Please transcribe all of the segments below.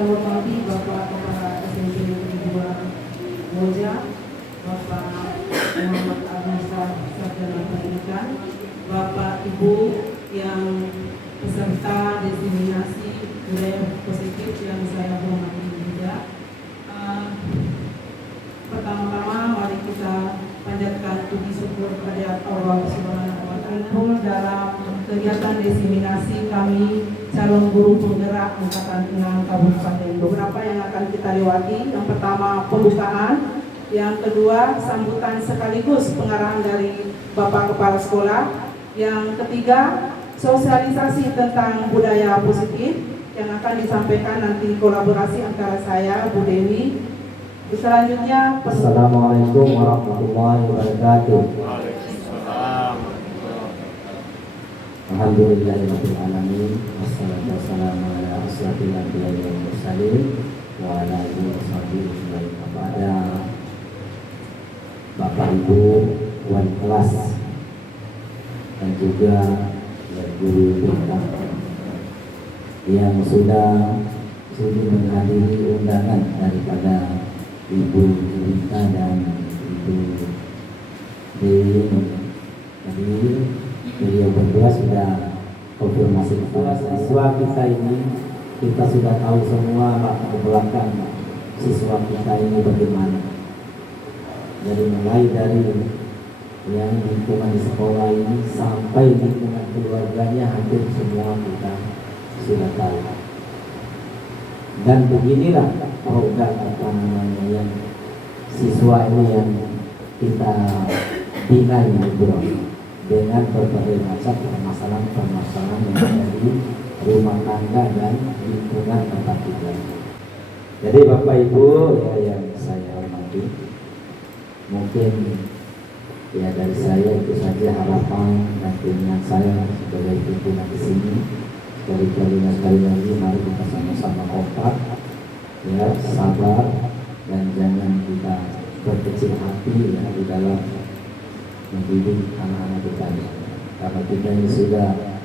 saya hormati Bapak Kepala SMP Negeri 2 Moja, Bapak Muhammad Agustar Sarjana Pendidikan, Bapak Ibu yang peserta diseminasi budaya positif yang saya hormati juga. Pertama-tama mari kita panjatkan puji syukur kepada Allah Subhanahu wa Ta'ala dalam kegiatan diseminasi kami calon guru penggerak angkatan 6 Kabupaten. Beberapa yang akan kita lewati. Yang pertama pembukaan, yang kedua sambutan sekaligus pengarahan dari Bapak Kepala Sekolah, yang ketiga sosialisasi tentang budaya positif yang akan disampaikan nanti kolaborasi antara saya, Bu Dewi. Selanjutnya, Assalamualaikum warahmatullahi wabarakatuh. Alhamdulillahirabbil alamin. Wassalatu wassalamu ala asyrafil anbiya'i wal mursalin wa ala alihi washabihi ajmain. Kepada Bapak Ibu wali kelas dan juga guru BK yang sudah menghadiri undangan daripada Ibu Rita dan Ibu Dewi. Jadi beliau berdua sudah konfirmasi kepada siswa kita ini. Kita sudah tahu semua latar belakang siswa kita ini bagaimana. Jadi mulai dari yang lingkungan di sekolah ini sampai lingkungan keluarganya hampir semua kita sudah tahu. Dan beginilah program yang siswa ini yang kita bina ini, bro, dengan berbagai macam permasalahan yang ada di rumah tangga dan lingkungan tempat tinggal. Jadi Bapak Ibu ya, yang saya hormati, mungkin ya dari saya itu saja harapan dan keinginan saya sebagai pimpinan di sini. Sekali lagi mari kita sama-sama kompak, ya, sabar, dan jangan kita berkecil hati ya di dalam mendidik anak-anak kita. Karena kita ini sudah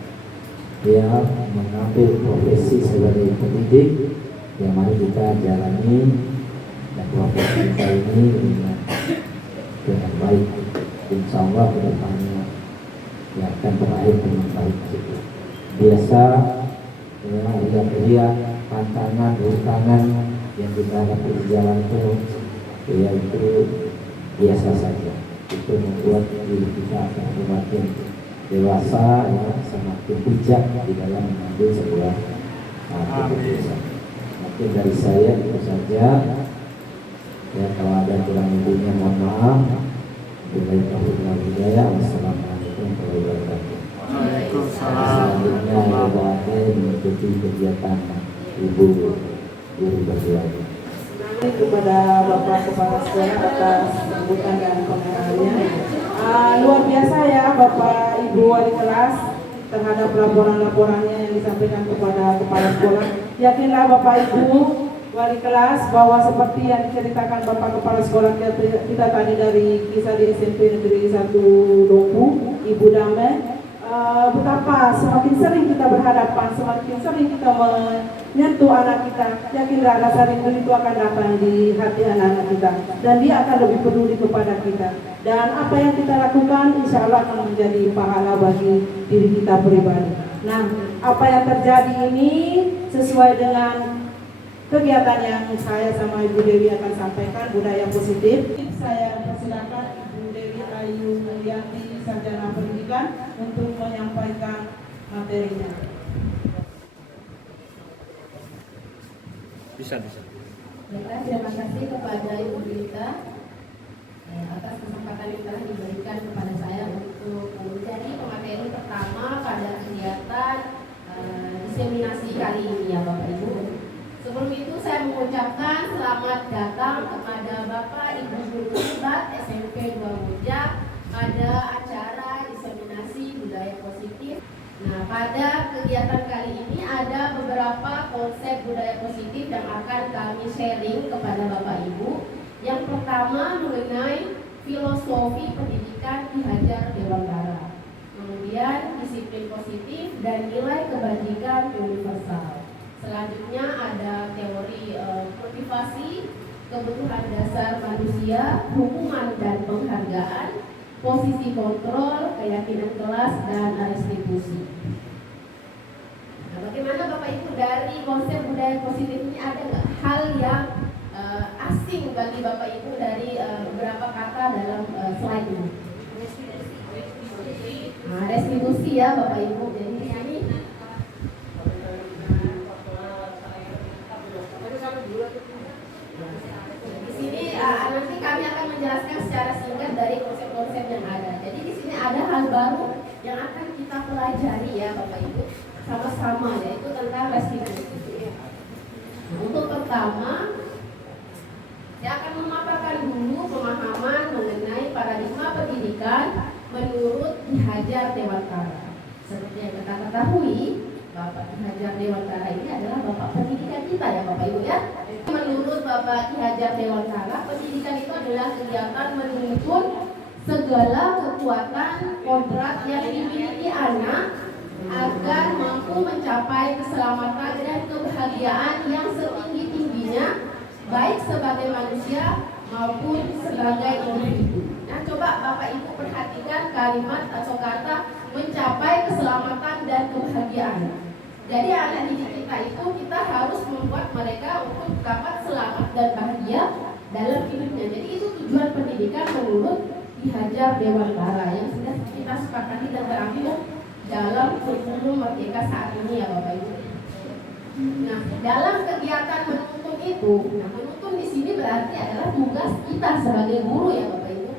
ya mengambil profesi sebagai pendidik, ya mari kita jalani dan profesi kita ini dengan baik. Insya Allah ke depannya ya akan berakhir dengan baik. Biasa ya, riak-riak, tantangan, rintangan yang kita hadapi di jalan itu biasa saja. Itu membuat diri kita akan semakin dewasa, ya, semakin bijak di dalam mengambil sebuah keputusan. Mungkin dari saya itu saja. Ya, kalau ada kurang lebihnya mohon maaf. Billahi taufiq wal hidayah. Wassalamualaikum warahmatullahi wabarakatuh. Selanjutnya mengikuti kegiatan Ibu Guru berdua. Kepada Bapak Kepala Sekolah atas sambutan dan pengarahannya. Luar biasa ya Bapak Ibu wali kelas terhadap laporan-laporannya yang disampaikan kepada Kepala Sekolah. Yakinlah Bapak Ibu wali kelas bahwa seperti yang diceritakan Bapak Kepala Sekolah kita tadi dari kisah di SMP Negeri 1 Dompu, Ibu Damai, betapa semakin sering kita berhadapan, semakin sering kita menyentuh anak kita, yakinlah rasa rindu itu akan datang di hati anak-anak kita dan dia akan lebih peduli kepada kita, dan apa yang kita lakukan insya Allah akan menjadi pahala bagi diri kita pribadi. Nah, apa yang terjadi ini sesuai dengan kegiatan yang saya sama Ibu Dewi akan sampaikan, budaya positif. Saya persilakan Ibu Dewi Ayu Mulyati, Sarjana Pendidikan, untuk menyampaikan materinya. Bisa. Terima kasih kepada Ibu Rita atas kesempatan yang telah diberikan kepada saya untuk menjadi pemateri pertama pada kegiatan diseminasi kali ini ya Bapak Ibu. Sebelum itu saya mengucapkan selamat datang kepada Bapak Ibu Guru Hebat SMP 2 Moja pada acara diseminasi budaya positif. Nah, pada kegiatan kali ini ada beberapa konsep budaya positif yang akan kami sharing kepada Bapak Ibu. Yang pertama mengenai filosofi pendidikan Ki Hajar Dewantara. Kemudian disiplin positif dan nilai kebajikan universal. Selanjutnya ada teori motivasi, kebutuhan dasar manusia, hukuman dan penghargaan, posisi kontrol, keyakinan kelas, dan restitusi. Nah, bagaimana Bapak Ibu dari konsep budaya positif ini, ada nggak hal yang asing bagi Bapak Ibu dari beberapa kata dalam slide ini? Nah, restitusi ya Bapak Ibu. Jadi di sini nanti kami akan menjelaskan secara singkat dari konsep-konsep yang ada. Jadi di sini ada hal baru yang akan kita pelajari ya Bapak Ibu sama-sama, yaitu tentang restitusi. Nah, untuk pertama, saya akan memaparkan dulu pemahaman mengenai paradigma pendidikan menurut Ki Hajar Dewantara. Seperti yang kita ketahui, Bapak Ki Hajar Dewantara ini adalah Bapak pendidikan kita ya Bapak Ibu ya. Menurut Bapak Ki Hajar Dewantara, pendidikan itu adalah kegiatan menuntun segala kekuatan kodrat yang dimiliki anak agar mampu mencapai keselamatan dan kebahagiaan yang setinggi-tingginya, baik sebagai manusia maupun sebagai individu. Nah, coba Bapak Ibu perhatikan kalimat atau kata mencapai keselamatan dan kebahagiaan. Jadi anak didik kita itu kita harus membuat mereka untuk dapat selamat dan bahagia dalam hidupnya. Jadi itu tujuan pendidikan menurut Ki Hajar Dewantara yang sudah kita sepakati dan terakhir dalam kurikulum Merdeka saat ini ya Bapak Ibu. Nah, dalam kegiatan menuntun itu, menuntun di sini berarti adalah tugas kita sebagai guru ya Bapak Ibu.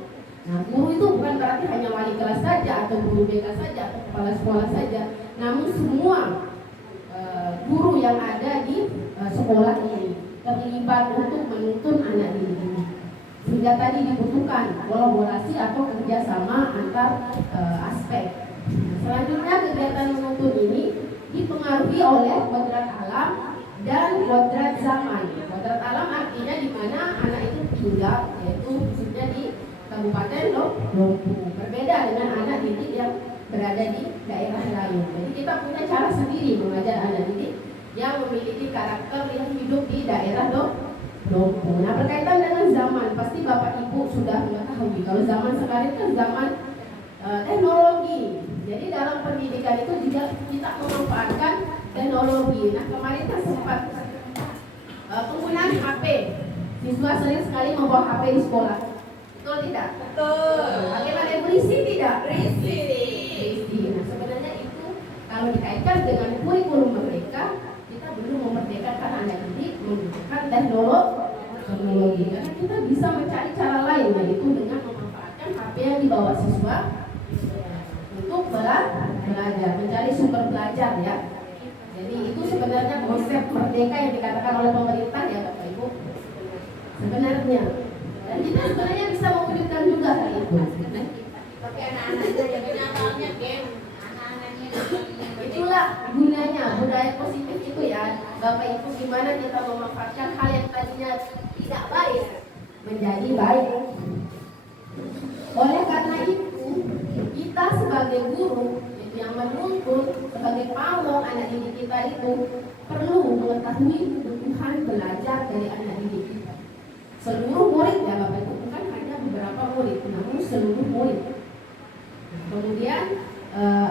Nah, guru itu bukan berarti hanya wali kelas saja atau guru BK saja atau kepala sekolah saja, namun semua guru yang ada di sekolah ini terlibat untuk menuntun anak didik ini. Sehingga tadi dibutuhkan kolaborasi atau kerjasama antar aspek. Selanjutnya kegiatan menuntun ini dipengaruhi oleh kodrat alam dan kodrat zaman. Kodrat alam artinya di mana anak itu tinggal, yaitu khususnya di Kabupaten Lombok. Berbeda dengan anak didik yang berada di daerah lain. Jadi kita punya cara sendiri mengajar anak didik yang memiliki karakter yang hidup di daerah Lombok. Nah, berkaitan dengan zaman, pasti Bapak Ibu sudah mengetahui kalau zaman sekarang kan zaman teknologi. Jadi dalam pendidikan itu juga kita memanfaatkan teknologi. Nah, kemarin kan sempat penggunaan HP. Siswa sering sekali membawa HP di sekolah. Betul tidak? Betul. Bagaimana berisi tidak? Berisi. Nah, sebenarnya itu kalau dikaitkan dengan kurikulum mereka, kita belum memerdekakan anak didik menggunakan teknologi. Karena kita bisa mencari cara lain, yaitu dengan memanfaatkan HP yang dibawa siswa untuk belajar, mencari sumber belajar ya. Jadi itu sebenarnya konsep merdeka yang dikatakan oleh pemerintah ya Bapak Ibu. Sebenarnya. Dan kita sebenarnya bisa mewujudkan juga hal itu. Tapi anak-anaknya yang kenyataannya game. Anak-anaknya Itulah gunanya budaya positif itu ya Bapak Ibu, gimana kita memanfaatkan hal yang tadinya tidak baik menjadi baik. Oleh karena itu kita sebagai guru itu yang menuntun, sebagai pamong anak didik kita itu perlu mengetahui kebutuhan belajar dari anak didik kita. Seluruh murid ya Bapak Ibu, bukan hanya beberapa murid, namun seluruh murid. Kemudian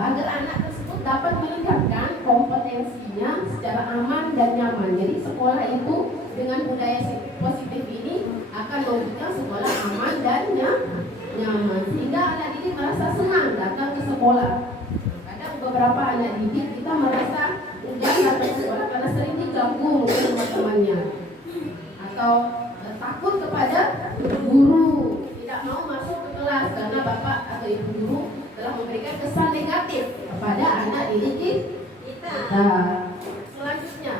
agar anak tersebut dapat meningkatkan kompetensinya secara aman dan nyaman. Jadi sekolah itu dengan budaya positif ini akan mewujudkan sekolah aman dan nyaman, sehingga anak didik merasa senang datang ke sekolah. Kadang beberapa anak didik kita merasa enggan datang ke sekolah karena sering diganggu mungkin teman-temannya, atau takut kepada guru, tidak mau masuk ke kelas karena bapak atau ibu guru telah memberikan kesan negatif kepada anak didik kita. Selanjutnya,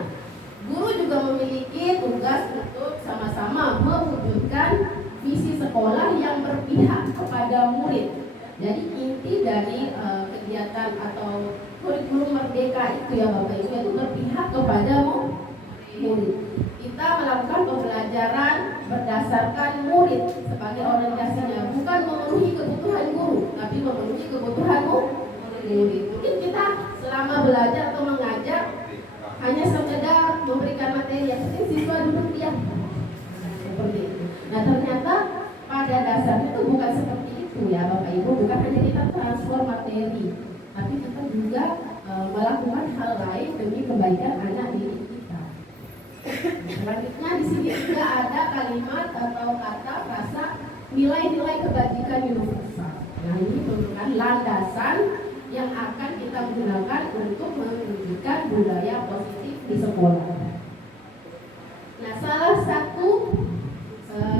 guru juga memiliki tugas untuk sama-sama mewujudkan visi sekolah yang berpihak kepada murid. Jadi inti dari kegiatan atau kurikulum merdeka itu ya Bapak Ibu, itu berpihak kepada murid. Kita melakukan pembelajaran berdasarkan murid sebagai orientasinya, bukan memenuhi kebutuhan guru, tapi memenuhi kebutuhan murid. Mungkin kita selama belajar atau mengajar hanya sekedar siswa duduk diam. Seperti itu. Nah ternyata pada dasarnya itu bukan seperti itu ya Bapak Ibu, bukan hanya kita transfer materi, tapi kita juga melakukan hal lain demi kebaikan anak didik kita. Selanjutnya di sini juga ada kalimat atau kata frasa nilai-nilai kebajikan universal. Nah ini merupakan landasan yang akan kita gunakan untuk menunjukkan budaya positif di sekolah. Nah salah satu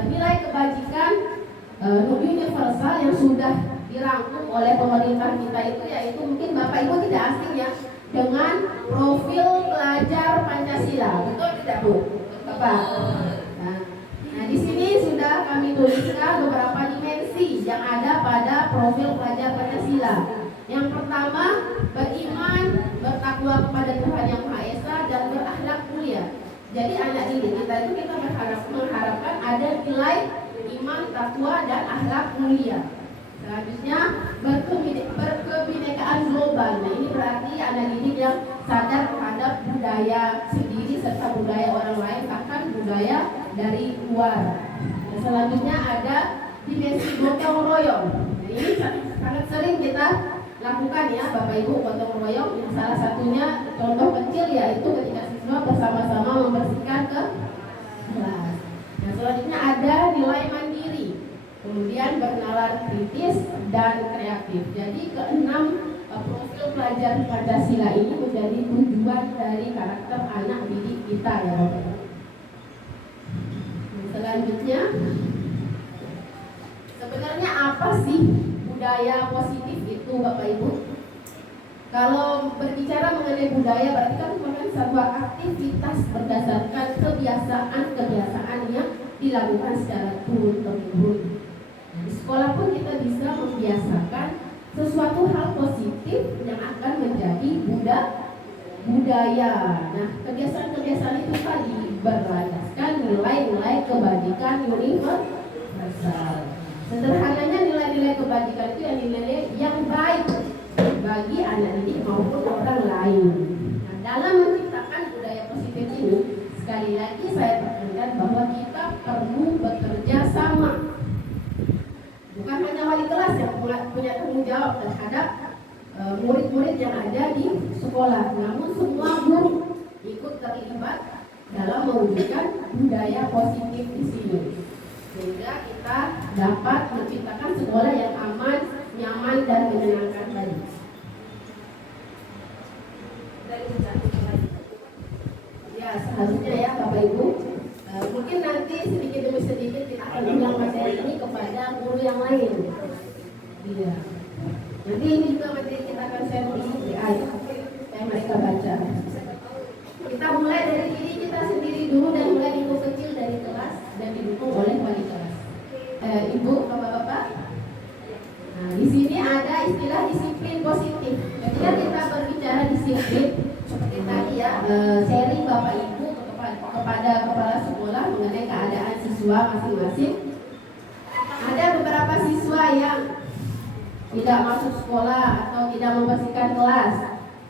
nilai kebajikan universal yang sudah dirangkum oleh pemerintah kita itu yaitu mungkin Bapak Ibu tidak asing ya dengan profil pelajar Pancasila, betul tidak Bu? Bapak. Nah di sini sudah kami tuliskan beberapa dimensi yang ada pada profil pelajar Pancasila. Yang pertama, beriman, bertakwa kepada Tuhan Yang Maha Esa dan berakhlak mulia. Jadi anak didik kita itu kita mengharapkan ada nilai iman, takwa dan akhlak mulia. Selanjutnya berkebinekaan global. Nah ini berarti anak didik yang sadar terhadap budaya sendiri serta budaya orang lain, bahkan budaya dari luar. Nah, selanjutnya ada dimensi gotong royong. Nah, ini sangat sering kita lakukan ya Bapak Ibu, gotong royong. Yang salah satunya contoh kecil yaitu ketika siswa bersama-sama membersihkan kelas. Nah selanjutnya ada nilai mandiri, kemudian bernalar kritis dan kreatif. Jadi keenam profil pelajar Pancasila ini menjadi tujuan dari karakter anak didik kita ya Bapak. Selanjutnya, sebenarnya apa sih budaya positif itu Bapak Ibu? Kalau berbicara mengenai budaya berarti kan merupakan sebuah aktivitas berdasarkan kebiasaan yang dilakukan secara turun-temurun. Nah, di sekolah pun kita bisa membiasakan sesuatu hal positif yang akan menjadi budaya. Nah, kebiasaan-kebiasaan itu tadi berlandaskan nilai-nilai kebajikan universal. Sederhananya nilai-nilai kebajikan itu yang nilai yang baik bagi anak didik maupun orang lain. Nah, dalam menciptakan budaya positif ini, sekali lagi saya tekankan bahwa kita perlu bekerja sama. Bukan hanya wali kelas yang punya tanggung jawab terhadap murid-murid yang ada di sekolah, namun semua guru ikut terlibat dalam mewujudkan budaya positif di sini, sehingga kita dapat menciptakan sekolah yang aman, nyaman dan menyenangkan tadi. Ya seharusnya ya Bapak Ibu, mungkin nanti sedikit demi sedikit kita akan ulang materi ini kepada guru yang lain. Iya. Nanti ini juga materi kita akan share di WA ya, supaya mereka baca. Kita mulai dari diri kita sendiri dulu dan mulai lingkup kecil dari kelas dan didukung oleh wali kelas. Ibu, bapak-bapak. Nah, di sini ada istilah disiplin positif. Ketika kita berbicara disiplin, seperti tadi ya, sharing Bapak Ibu kepada kepala sekolah mengenai keadaan siswa masing-masing. Ada beberapa siswa yang tidak masuk sekolah atau tidak membersihkan kelas.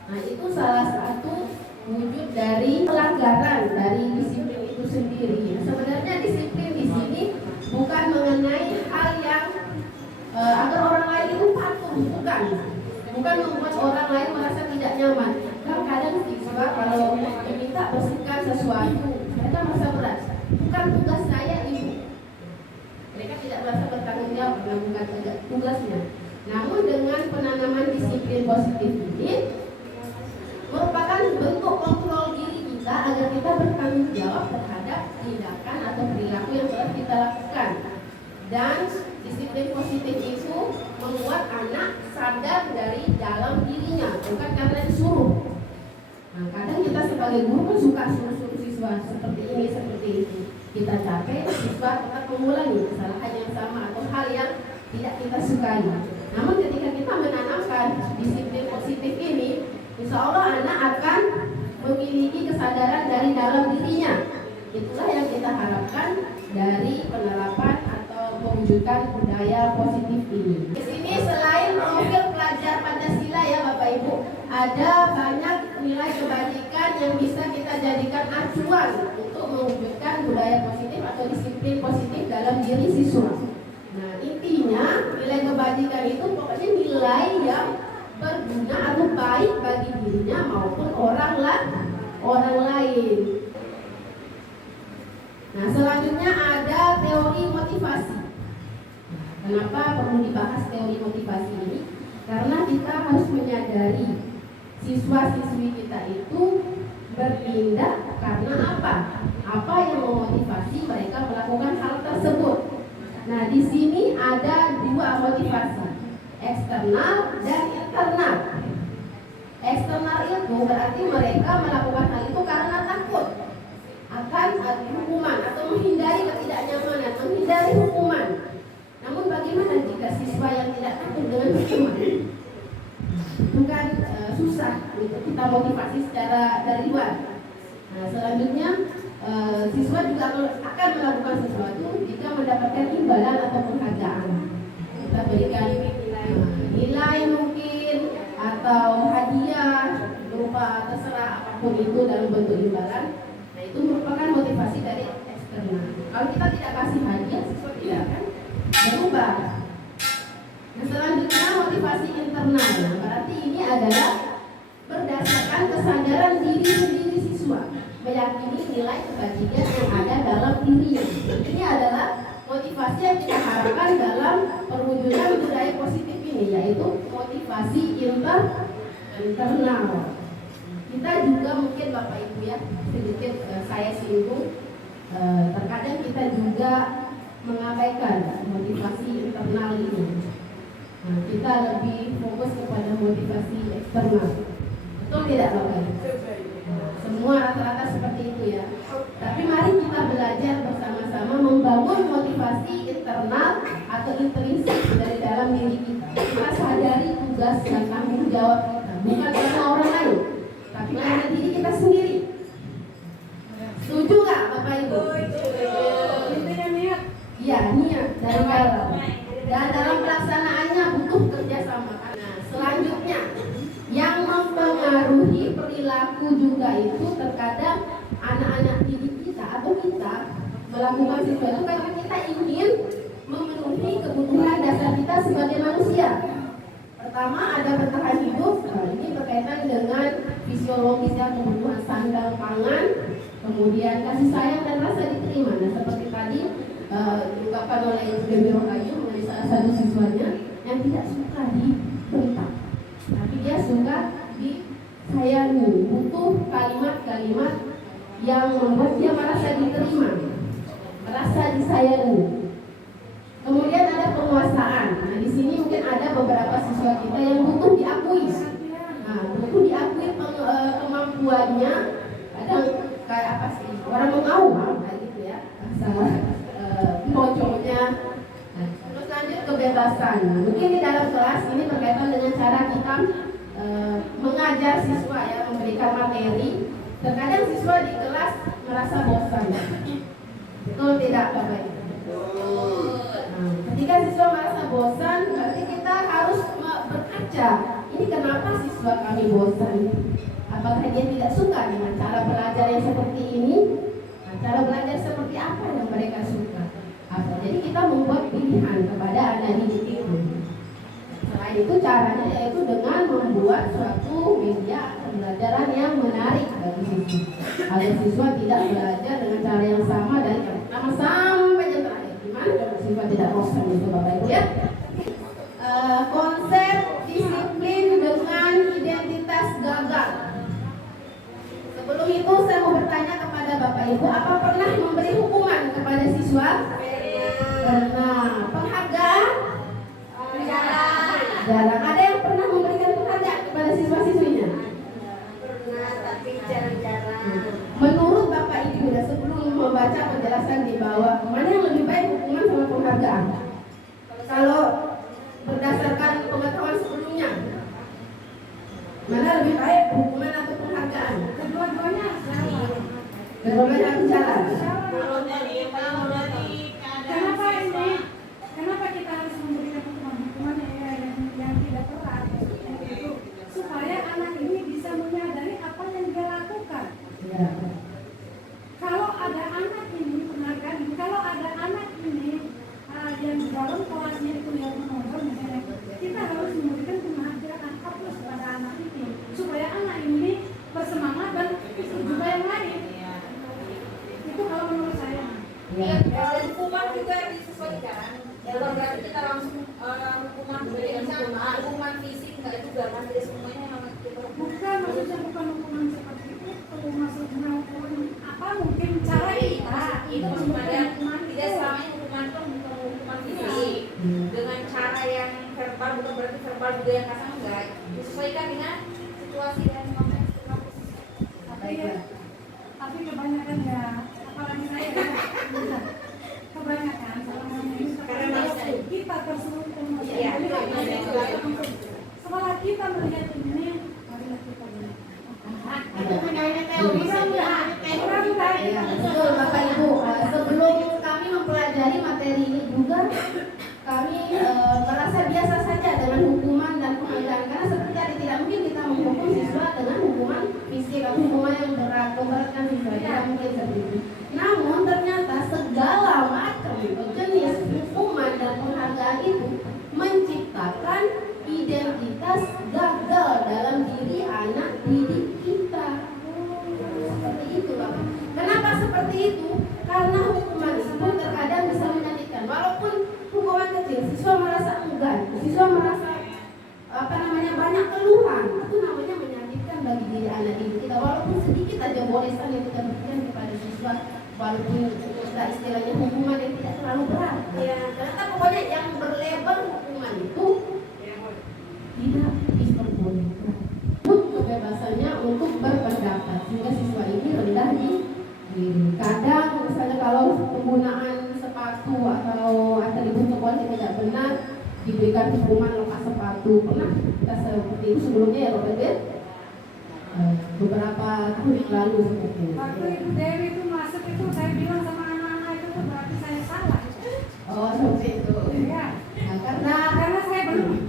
Nah, itu salah satu wujud dari pelanggaran dari disiplin itu sendiri. Sebenarnya disiplin di sini bukan mengenai hal yang agar orang lain itu patuh, bukan membuat orang lain merasa tidak nyaman. Kadang siswa kalau diminta bersihkan sesuatu, mereka merasa berat. Bukan tugas saya ini. Mereka tidak merasa bertanggung jawab karena bukan tugasnya. Namun dengan penanaman disiplin positif ini merupakan bentuk kontrol diri kita agar kita bertanggung jawab terhadap tindakan atau perilaku yang telah kita lakukan. Dan disiplin positif itu membuat anak sadar dari dalam dirinya, bukan karena disuruh. Nah, kadang kita sebagai guru kan suka suruh siswa seperti ini, seperti itu. Kita capek, siswa tetap mengulangi kesalahan yang sama atau hal yang tidak kita sukai. Namun ketika kita menanamkan disiplin positif ini, insya Allah anak akan memiliki kesadaran dari dalam dirinya. Itulah yang kita harapkan dari penerapan atau mewujudkan budaya positif ini. Di sini selain profil pelajar Pancasila ya Bapak Ibu, ada banyak nilai kebajikan yang bisa kita jadikan acuan untuk mewujudkan budaya positif atau disiplin positif dalam diri siswa. Nah, intinya nilai kebajikan itu pokoknya nilai yang berguna atau baik bagi dirinya maupun orang lain. Nah, selanjutnya ada teori motivasi. Kenapa perlu dibahas teori motivasi ini? Karena kita harus menyadari siswa-siswi kita itu bertindak karena apa? Apa yang memotivasi mereka melakukan hal tersebut? Nah, di sini ada dua motivasi, eksternal dan internal. Eksternal itu berarti mereka melakukan hal itu karena takut akan hukuman atau menghindari ketidaknyamanan, menghindari hukuman. Namun bagaimana jika siswa yang tidak takut dengan hukuman? Itu kan susah untuk kita motivasi secara dari luar. Nah, selanjutnya siswa juga akan melakukan sesuatu jika mendapatkan imbalan atau penghargaan. Kita berikan nilai mungkin atau hadiah berupa terserah apapun itu dalam bentuk imbalan. Nah, itu merupakan motivasi dari eksternal. Kalau kita tidak kasih hadiah, siswa tidak akan berubah. Nah, selanjutnya motivasi internal. Berarti ini adalah berdasarkan kesadaran diri sendiri siswa, meyakini nilai kebajikan yang ada dalam dirinya. Ini adalah motivasi yang kita harapkan dalam perwujudan budaya positif ini, yaitu motivasi internal. Kita juga mungkin Bapak Ibu ya, sedikit saya singgung, terkadang kita juga mengabaikan motivasi internal ini. Nah, kita lebih fokus kepada motivasi eksternal. Betul tidak Bapak Ibu? Semua rata-rata seperti itu ya. Tapi mari kita belajar bersama-sama membangun motivasi internal atau intrinsik dari dalam diri kita. Kita sadari tugas dan tanggung jawab kita, bukan karena orang lain, tapi karena diri kita sendiri. Setuju nggak Bapak Ibu? Iya, niat dari dalam. Dan dalam pelaksanaannya butuh kerjasama. Nah, selanjutnya yang mempengaruhi perilaku juga itu terkadang anak-anak didik kita atau kita melakukan sesuatu karena kita ingin memenuhi kebutuhan dasar kita sebagai manusia. Pertama ada bertahan hidup. Nah, ini berkaitan dengan fisiologis yang kebutuhan sandang pangan, kemudian kasih sayang dan rasa diterima. Nah, seperti tadi diungkapkan oleh Ibu Dewi Rohayu mengenai salah satu siswanya yang tidak suka dibentak, tapi dia suka disayangi, butuh kalimat-kalimat yang membuat dia merasa diterima, merasa disayangi. Kemudian ada penguasaan. Nah, di sini mungkin ada beberapa siswa kita yang butuh diakui. Nah, butuh diakui kemampuannya. Kadang kayak apa sih? Orang mengawal kayak gitu ya. Sama mojonya. Nah, terus lanjut kebebasan. Mungkin di dalam kelas ini berkaitan dengan cara kita mengajar siswa ya, memberikan materi. Terkadang siswa di kelas merasa bosan. Betul tidak Bapak Ibu? Nah, ketika siswa merasa bosan, berarti kita harus berkaca. Ini kenapa siswa kami bosan? Apakah dia tidak suka dengan cara belajar yang seperti ini? Nah, cara belajar seperti apa yang mereka suka? Jadi kita membuat pilihan kepada anak didik itu. Selain itu caranya yaitu dengan membuat suatu media pembelajaran yang menarik bagi siswa, agar siswa tidak belajar dengan cara yang sama dari pertama sampai yang terakhir. Gimana kalau siswa tidak bosan itu Bapak Ibu ya? Konsep disiplin dengan identitas gagal. Sebelum itu saya mau bertanya kepada Bapak Ibu, apa pernah memberi hukuman kepada siswa? Pernah. Penghargaan? Jarang. Ada yang pernah memberikan penghargaan kepada siswa-siswinya? Pernah, tapi jarang-jarang. Menurut Bapak Ibu, sebelum membaca penjelasan di bawah, mana yang lebih baik, hukuman sama penghargaan? Kalau berdasarkan pengetahuan sebelumnya, mana lebih baik, hukuman atau penghargaan? Kedua-duanya sama. Kedua-duanya harus jalan. Kalau dari keadaan Kenapa kita harus memberikan hukuman yang tidak berat itu supaya anak ini bisa menyadari apa yang dia lakukan. Ya. Kalau ada anak ini lokal juga yang kasar enggak, disesuaikan dengan situasi dan konteks kampus. Tapi kebanyakan ya, apalagi saya ya, kebanyakan karena kita tersulut emosi. Iya. Setelah kita melihat ini, marilah kita beli. Itu hanya teori saja. Ya, Betul Bapak Ibu. Sebelum kami mempelajari materi ini juga kami merasa biasa saja dengan hukuman dan pengadilan, karena seperti tadi tidak mungkin kita menghukum siswa dengan hukuman fisik atau hukuman yang berat, memberatkan siswa, tidak mungkin seperti itu. Namun ternyata segala macam jenis hukuman dan penghargaan itu menciptakan identitas gagal dalam diri anak didik kita. Seperti itu Bapak. Kenapa seperti itu? Karena hukuman itu terkadang bisa menyakitkan. Walaupun hukuman kecil, siswa merasa enggan, siswa merasa banyak keluhan. Itu namanya menyakitkan bagi diri anak didik kita. Walaupun sedikit aja goresan yang kita berikan kepada siswa, walaupun kita istilahnya hukuman yang tidak terlalu berat. Ya, ternyata pokoknya yang berlabel hukuman itu tidak diperbolehkan. Kebebasannya untuk berpendapat sehingga siswa ini rendah di diri. Kadang misalnya kalau penggunaan sepatu atau atribut sekolah yang tidak benar diberikan hukuman lepas sepatu. Pernah kita seperti itu sebelumnya ya Bapak Ibu? Beberapa tahun yang lalu seperti itu. waktu Ibu Dewi itu masuk itu saya bilang sama anak-anak itu berarti saya salah. Oh seperti itu. Ya, Nah, karena saya belum.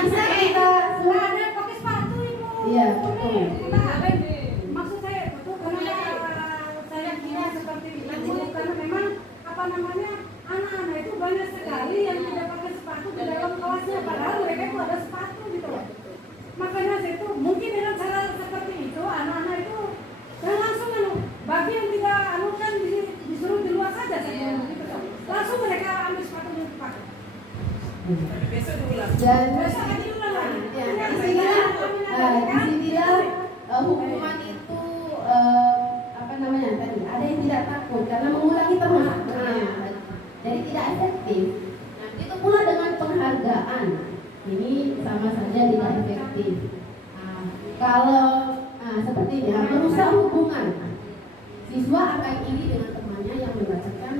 bisa kita Nggak ada pakai sepatu Ibu. Iya, betul. Maksud saya betul karena saya kira seperti itu karena memang anak-anak itu banyak sekali yang tidak pakai sepatu di dalam kelasnya padahal mereka itu ada sepatu gitu loh. Makanya saya itu mungkin dengan cara seperti itu anak-anak itu dan langsung bagi yang tidak kan disuruh di luar saja saya bilang gitu loh. Langsung mereka ambil sepatu yang dipakai. Dan Besok lagi ulang lagi. disinilah hukuman itu tadi ada yang tidak takut karena mengulangi terus. Jadi tidak efektif. Nah, itu pula dengan penghargaan. Ini sama saja tidak efektif. Kalau seperti ini, merusak hubungan. Siswa akan iri dengan temannya yang mendapatkan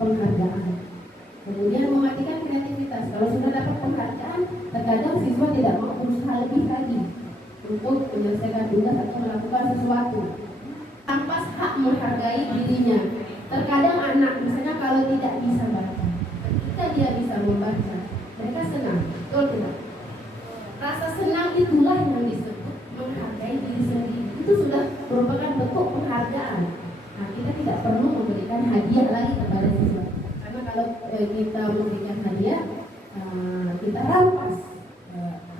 penghargaan. Kemudian mematikan kreativitas. Kalau sudah dapat penghargaan, terkadang siswa tidak mau berusaha lebih lagi untuk menyelesaikan tugas atau melakukan sesuatu tanpa hak menghargai dirinya. Terkadang anak misalnya kalau tidak bisa baca, ketika dia bisa membaca, mereka senang. Betul tidak? Rasa senang itulah yang disebut menghargai diri sendiri. Itu sudah merupakan bentuk penghargaan. Nah, kita tidak perlu memberikan hadiah lagi kepada siswa. Karena kalau kita memberikan hadiah, kita rampas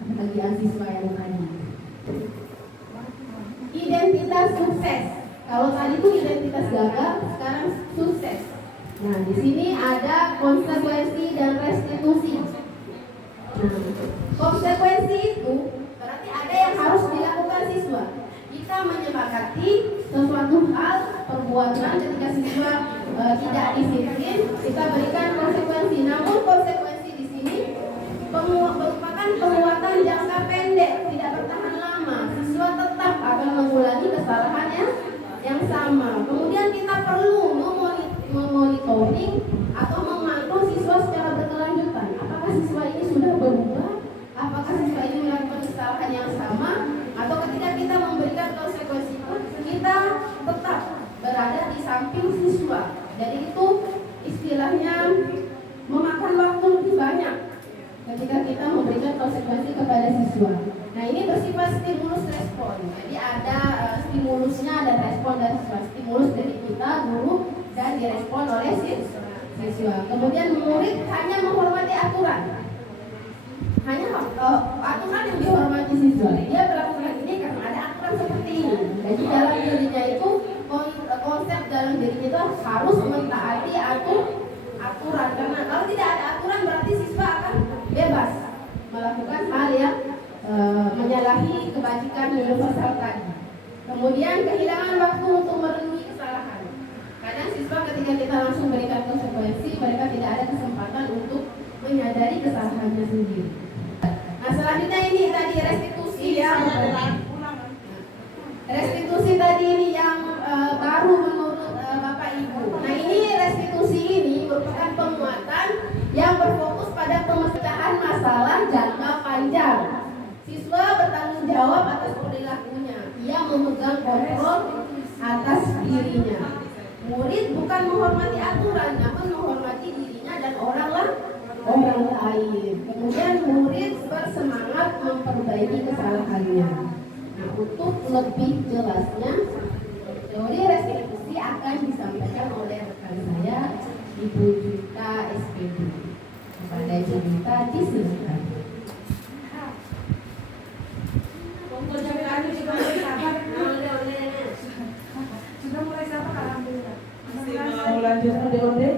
kebahagiaan siswa yang tadi. Identitas sukses. Kalau tadi itu identitas gagal, sekarang sukses. Nah, di sini ada konsekuensi dan restitusi. Nah, konsekuensi itu berarti ada yang harus dilakukan siswa. Kita menyepakati sesuatu hal perbuatan ketika siswa tidak disiplin, kita berikan konsekuensi. Namun konsekuensi di sini merupakan penguatan jangka pendek, tidak bertahan lama. Siswa tetap akan mengulangi kesalahannya yang sama. Kemudian kita perlu memonitoring atau memantau siswa secara berkelanjutan. Apakah siswa ini sudah berubah? Apakah siswa ini melakukan kesalahan yang sama? Atau ketika kita memberikan konsekuensi kita tetap berada di samping siswa. Jadi itu istilahnya memakan waktu lebih banyak ketika kita memberikan konsekuensi kepada siswa. Nah, ini bersifat stimulus respon. Jadi ada stimulusnya dan respon dari siswa. Stimulus dari kita, guru, dan direspon oleh siswa. Kemudian murid hanya menghormati aturan. Hanya aturan yang dihormati siswa. Dia melakukan ini karena ada aturan seperti ini. Jadi dalam dirinya itu konsep dalam dirinya itu harus mentaati aturan. Karena kalau tidak ada aturan berarti siswa akan bebas melakukan hal yang menyalahi kebajikan universal tadi. Kemudian kehilangan waktu untuk merenungi kesalahan. Kadang siswa ketika kita langsung berikan konsekuensi, mereka tidak ada kesempatan untuk menyadari kesalahannya sendiri. Nah, selanjutnya ini tadi restitusi yang restitusi tadi ini yang baru menurut Bapak Ibu. Nah, ini restitusi ini merupakan penguatan yang berfokus pada pemecahan masalah jangka panjang. Siswa bertanggung jawab atas perilakunya. Ia memegang kontrol atas dirinya. Murid bukan menghormati aturan, namun menghormati dirinya dan orang lain. Kemudian murid bersemangat memperbaiki kesalahannya. Nah, untuk lebih jelasnya, teori restitusi akan disampaikan oleh rekan saya, Ibu Juta SPD. Kepada Ibu Juta, disilakan. Sudah mulai sabar, alhamdulillah. Mau lanjut onde-onde?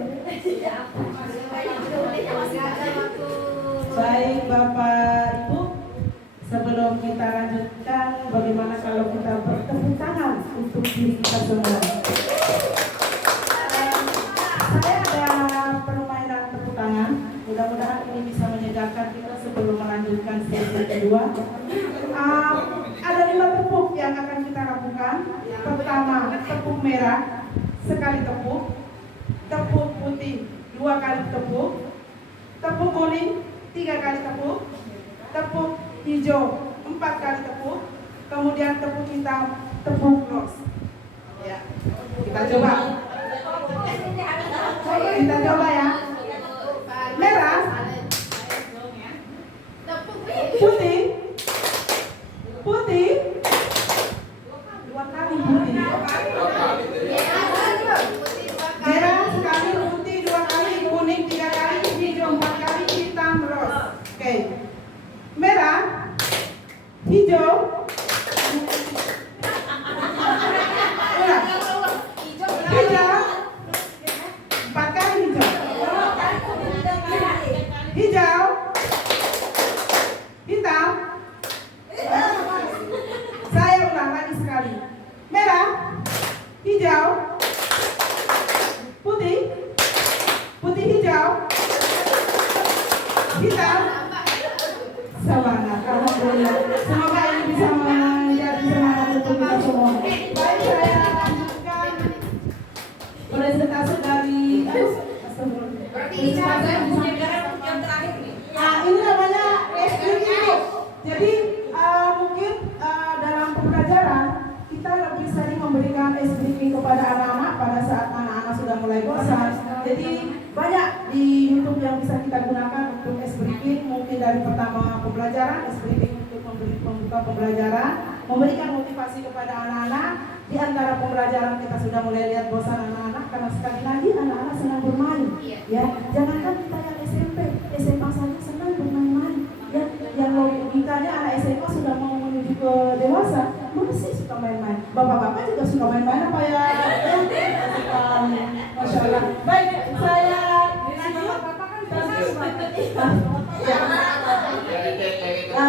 Baik Bapak Ibu, sebelum kita lanjutkan, bagaimana kalau kita bertepuk tangan untuk diri kita semua? Saya ada permainan tepuk tangan. Mudah-mudahan ini bisa menyegarkan kita sebelum melanjutkan sesi kedua. Ada 5 tepuk yang akan kita lakukan. Pertama, tepuk merah sekali tepuk, tepuk putih 2 kali tepuk, tepuk kuning 3 kali tepuk, tepuk hijau 4 kali tepuk, kemudian tepuk hitam, tepuk rose. Ya, kita coba. Kita coba ya. Merah, putih, putih 2 kali putih. Merah sekali, putih 2 kali, kuning 3 kali, hijau 4 kali, hitam, rose. Oke. Merah, hijau, ulang. Hijau 4 kali hijau. Hijau, hitam. Saya ulang lagi sekali. Merah, hijau, putih, putih hijau, hitam. Semangat, alhamdulillah. Semoga ini bisa menjadi semangat untuk kita semua. Baik, saya lanjutkan presentasi dari ini namanya SBQ. Jadi mungkin dalam pembelajaran kita lebih sering memberikan SBQ kepada anak-anak pada saat anak-anak sudah mulai bosan. Jadi banyak di YouTube yang bisa kita gunakan untuk SBQ. Mungkin dari pertama pembelajaran, SBQ untuk membuka pembelajaran, memberikan motivasi kepada anak-anak. Di antara pembelajaran kita sudah mulai lihat bosan anak-anak karena sekali lagi anak-anak senang bermain. Ya, jangankan kita yang SMP, SMA saja senang bermain-main. Ya, yang logikanya anak SMA sudah mau menuju ke dewasa masih suka main-main. Bapak-bapak juga suka main-main apa ya? Masya Allah. Baik, saya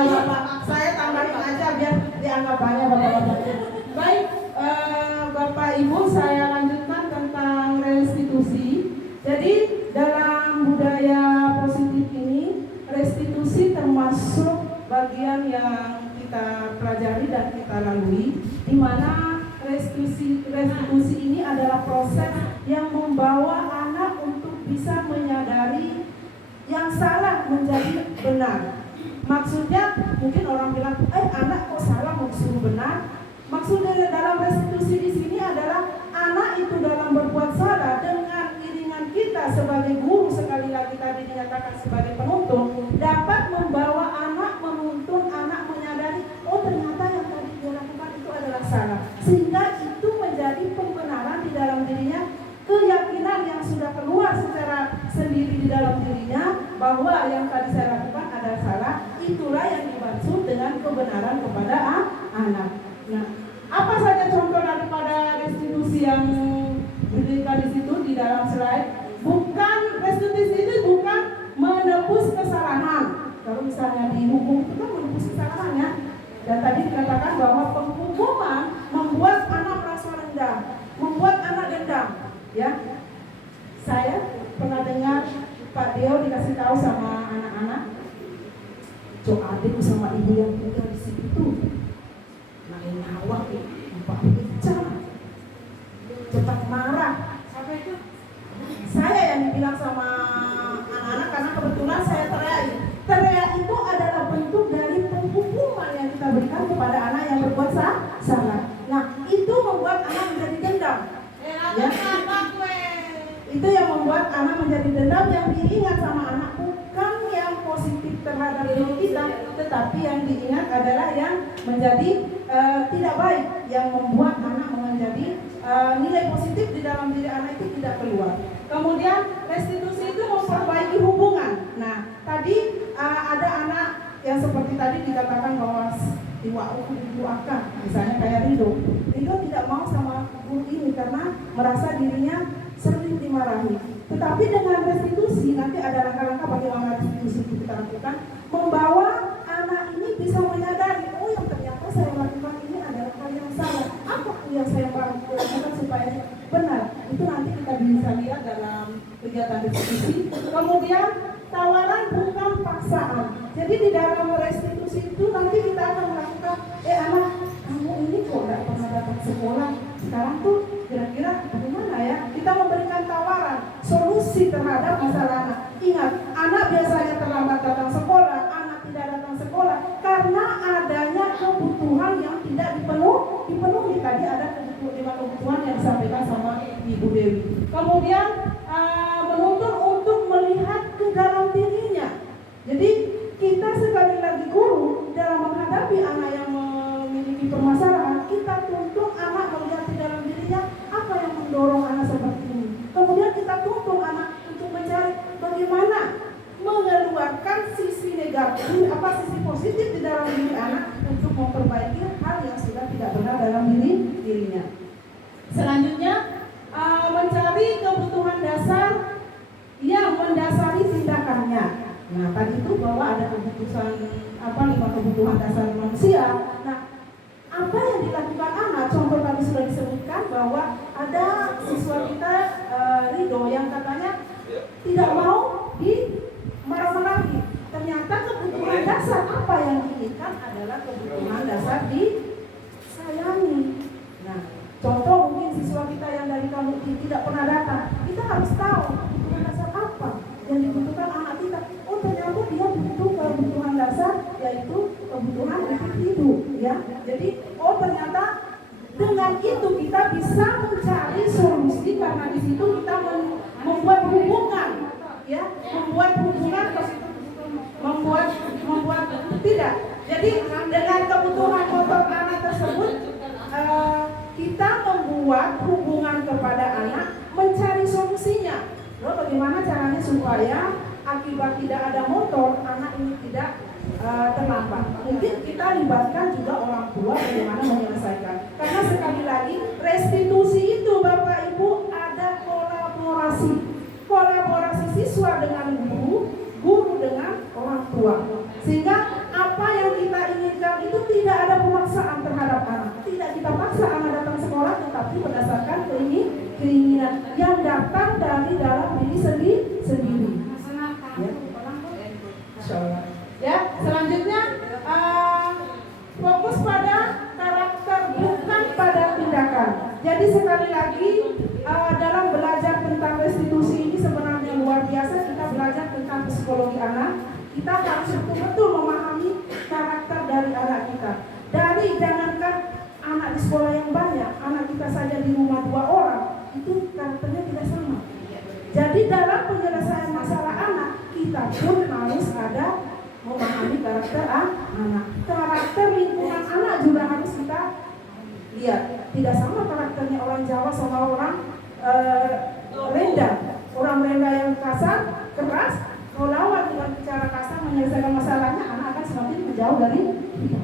Bapak, saya tambahin aja biar dianggap banyak bapak-bapak. Baik, Bapak Ibu, saya lanjutkan tentang restitusi. Jadi dalam budaya positif ini, restitusi termasuk bagian yang kita pelajari dan kita lalui, di mana restitusi ini adalah proses yang membawa anak untuk bisa menyadari yang salah menjadi benar. Maksudnya mungkin orang bilang, anak kok salah mau disuruh benar? Maksudnya dalam restitusi di sini adalah anak itu dalam berbuat salah dengan iringan kita sebagai guru, sekali lagi tadi dinyatakan sebagai penuntun, dapat membawa anak, menuntun anak menyadari, oh ternyata yang tadi dia lakukan itu adalah salah, sehingga itu menjadi pembenaran di dalam dirinya, keyakinan yang sudah keluar secara sendiri di dalam dirinya bahwa yang tadi saya lakukan adalah salah. Itulah yang dimaksud dengan kebenaran kepada anak. Nah, apa saja contoh daripada restitusi yang diberikan di situ di dalam slide? Restitusi itu bukan menebus kesalahan. Kalau misalnya di hukum itu kan menebus kesalahan ya. Dan tadi dikatakan bahwa penghukuman membuat anak merasa rendah, membuat anak dendam. Ya, saya pernah dengar Pak Deo dikasih tahu sama anak-anak, cok adikku sama ibu yang tinggal di situ, nah ini awak Pak pecah, cepat marah. Apa itu? Saya yang dibilang sama anak-anak karena kebetulan saya teriak. Teriak itu adalah bentuk dari penghukuman yang kita berikan kepada anak yang berbuat salah. Nah, itu membuat anak menjadi dendam. Ya. Itu yang membuat anak menjadi dendam, yang diingat sama anak bukan yang positif terhadap diri kita, tetapi yang diingat adalah yang menjadi tidak baik, yang membuat anak menjadi nilai positif di dalam diri anak itu tidak keluar. Kemudian restitusi itu memperbaiki hubungan. Nah, tadi ada anak yang seperti tadi dikatakan bahwa diwakilkan, misalnya kayak Rido tidak mau sama guru ini karena merasa dirinya sering dimarahi. Tetapi dengan restitusi nanti ada langkah-langkah bagaimana restitusi itu kita lakukan, membawa anak ini bisa menyadari, oh yang ternyata saya lakukan ini adalah hal yang salah. Apa yang saya lakukan supaya benar? Itu nanti kita bisa lihat dalam kegiatan restitusi. Kemudian tawaran bukan paksaan. Jadi di dalam restitusi itu nanti kita akan melakukan, anak kamu ini kok nggak pernah dapat sekolah, sekarang tuh kira-kira bagaimana ya? Kita memberikan tawaran, solusi terhadap masalah anak. Ingat, anak biasanya terlambat datang sekolah, anak tidak datang sekolah karena adanya kebutuhan yang tidak dipenuhi. Tadi ada kebutuhan yang disampaikan sama Ibu Dewi. Kemudian menuntut untuk melihat ke dalam dirinya. Jadi kita sekali lagi guru dalam menghadapi anak yang memiliki permasalahan, kita tuntut anak melihat di dalam dirinya apa yang mendorong anak seperti ini. Kemudian kita tuntut anak untuk mencari bagaimana mengeluarkan sisi negatif, sisi positif di dalam diri anak untuk memperbaiki hal yang sudah tidak benar dalam dirinya. Selanjutnya mencari kebutuhan dasar yang mendasari tindakannya. Nah, tadi itu bahwa ada kebutuhan 5 kebutuhan dasar manusia. Nah, apa yang dilakukan anak? Contoh tadi sudah disebutkan bahwa ada siswa kita Rido yang katanya tidak mau dimarah-marahi. Ternyata kebutuhan dasar apa yang diinginkan adalah kebutuhan dasar disayangi. Nah, contoh mungkin siswa kita yang dari kampung tidak pernah datang, kita harus tahu kebutuhan dasar apa yang dibutuhkan anak kita. Oh, ternyata dia butuh kebutuhan dasar, yaitu kebutuhan untuk hidup, ya. Jadi, oh ternyata dengan itu kita bisa mencari solusi, karena di situ kita membuat hubungan, ya, membuat tidak. Jadi dengan kebutuhan motor anak tersebut, kita membuat hubungan kepada anak, mencari solusinya. Lalu bagaimana caranya supaya akibat tidak ada motor, anak ini tidak terlambat. Mungkin kita libatkan juga orang tua bagaimana menyelesaikan. Karena sekali lagi restitusi itu Bapak Ibu ada kolaborasi siswa dengan guru dengan orang tua. Sehingga apa yang kita inginkan itu tidak ada pemaksaan terhadap anak. Tidak kita paksa anak datang sekolah, tetapi berdasarkan keinginan yang datang dari dalam diri sendiri. Ya, selanjutnya fokus pada karakter bukan pada tindakan. Jadi sekali lagi dalam belajar tentang restitusi ini sebenarnya luar biasa. Kita belajar tentang psikologi anak. Kita harus betul-betul memahami karakter dari anak kita. Dari jangankan anak di sekolah yang banyak, anak kita saja di rumah 2 orang, itu karakternya tidak sama. Jadi dalam penyelesaian masalah anak, kita pun harus ada memahami karakter anak. Karakter lingkungan anak juga harus kita lihat. Tidak sama karakternya orang Jawa sama orang Renda. Orang Renda yang kasar, keras, kalau lawan dengan cara kasar menyelesaikan masalahnya, anak akan semakin menjauh dari kita.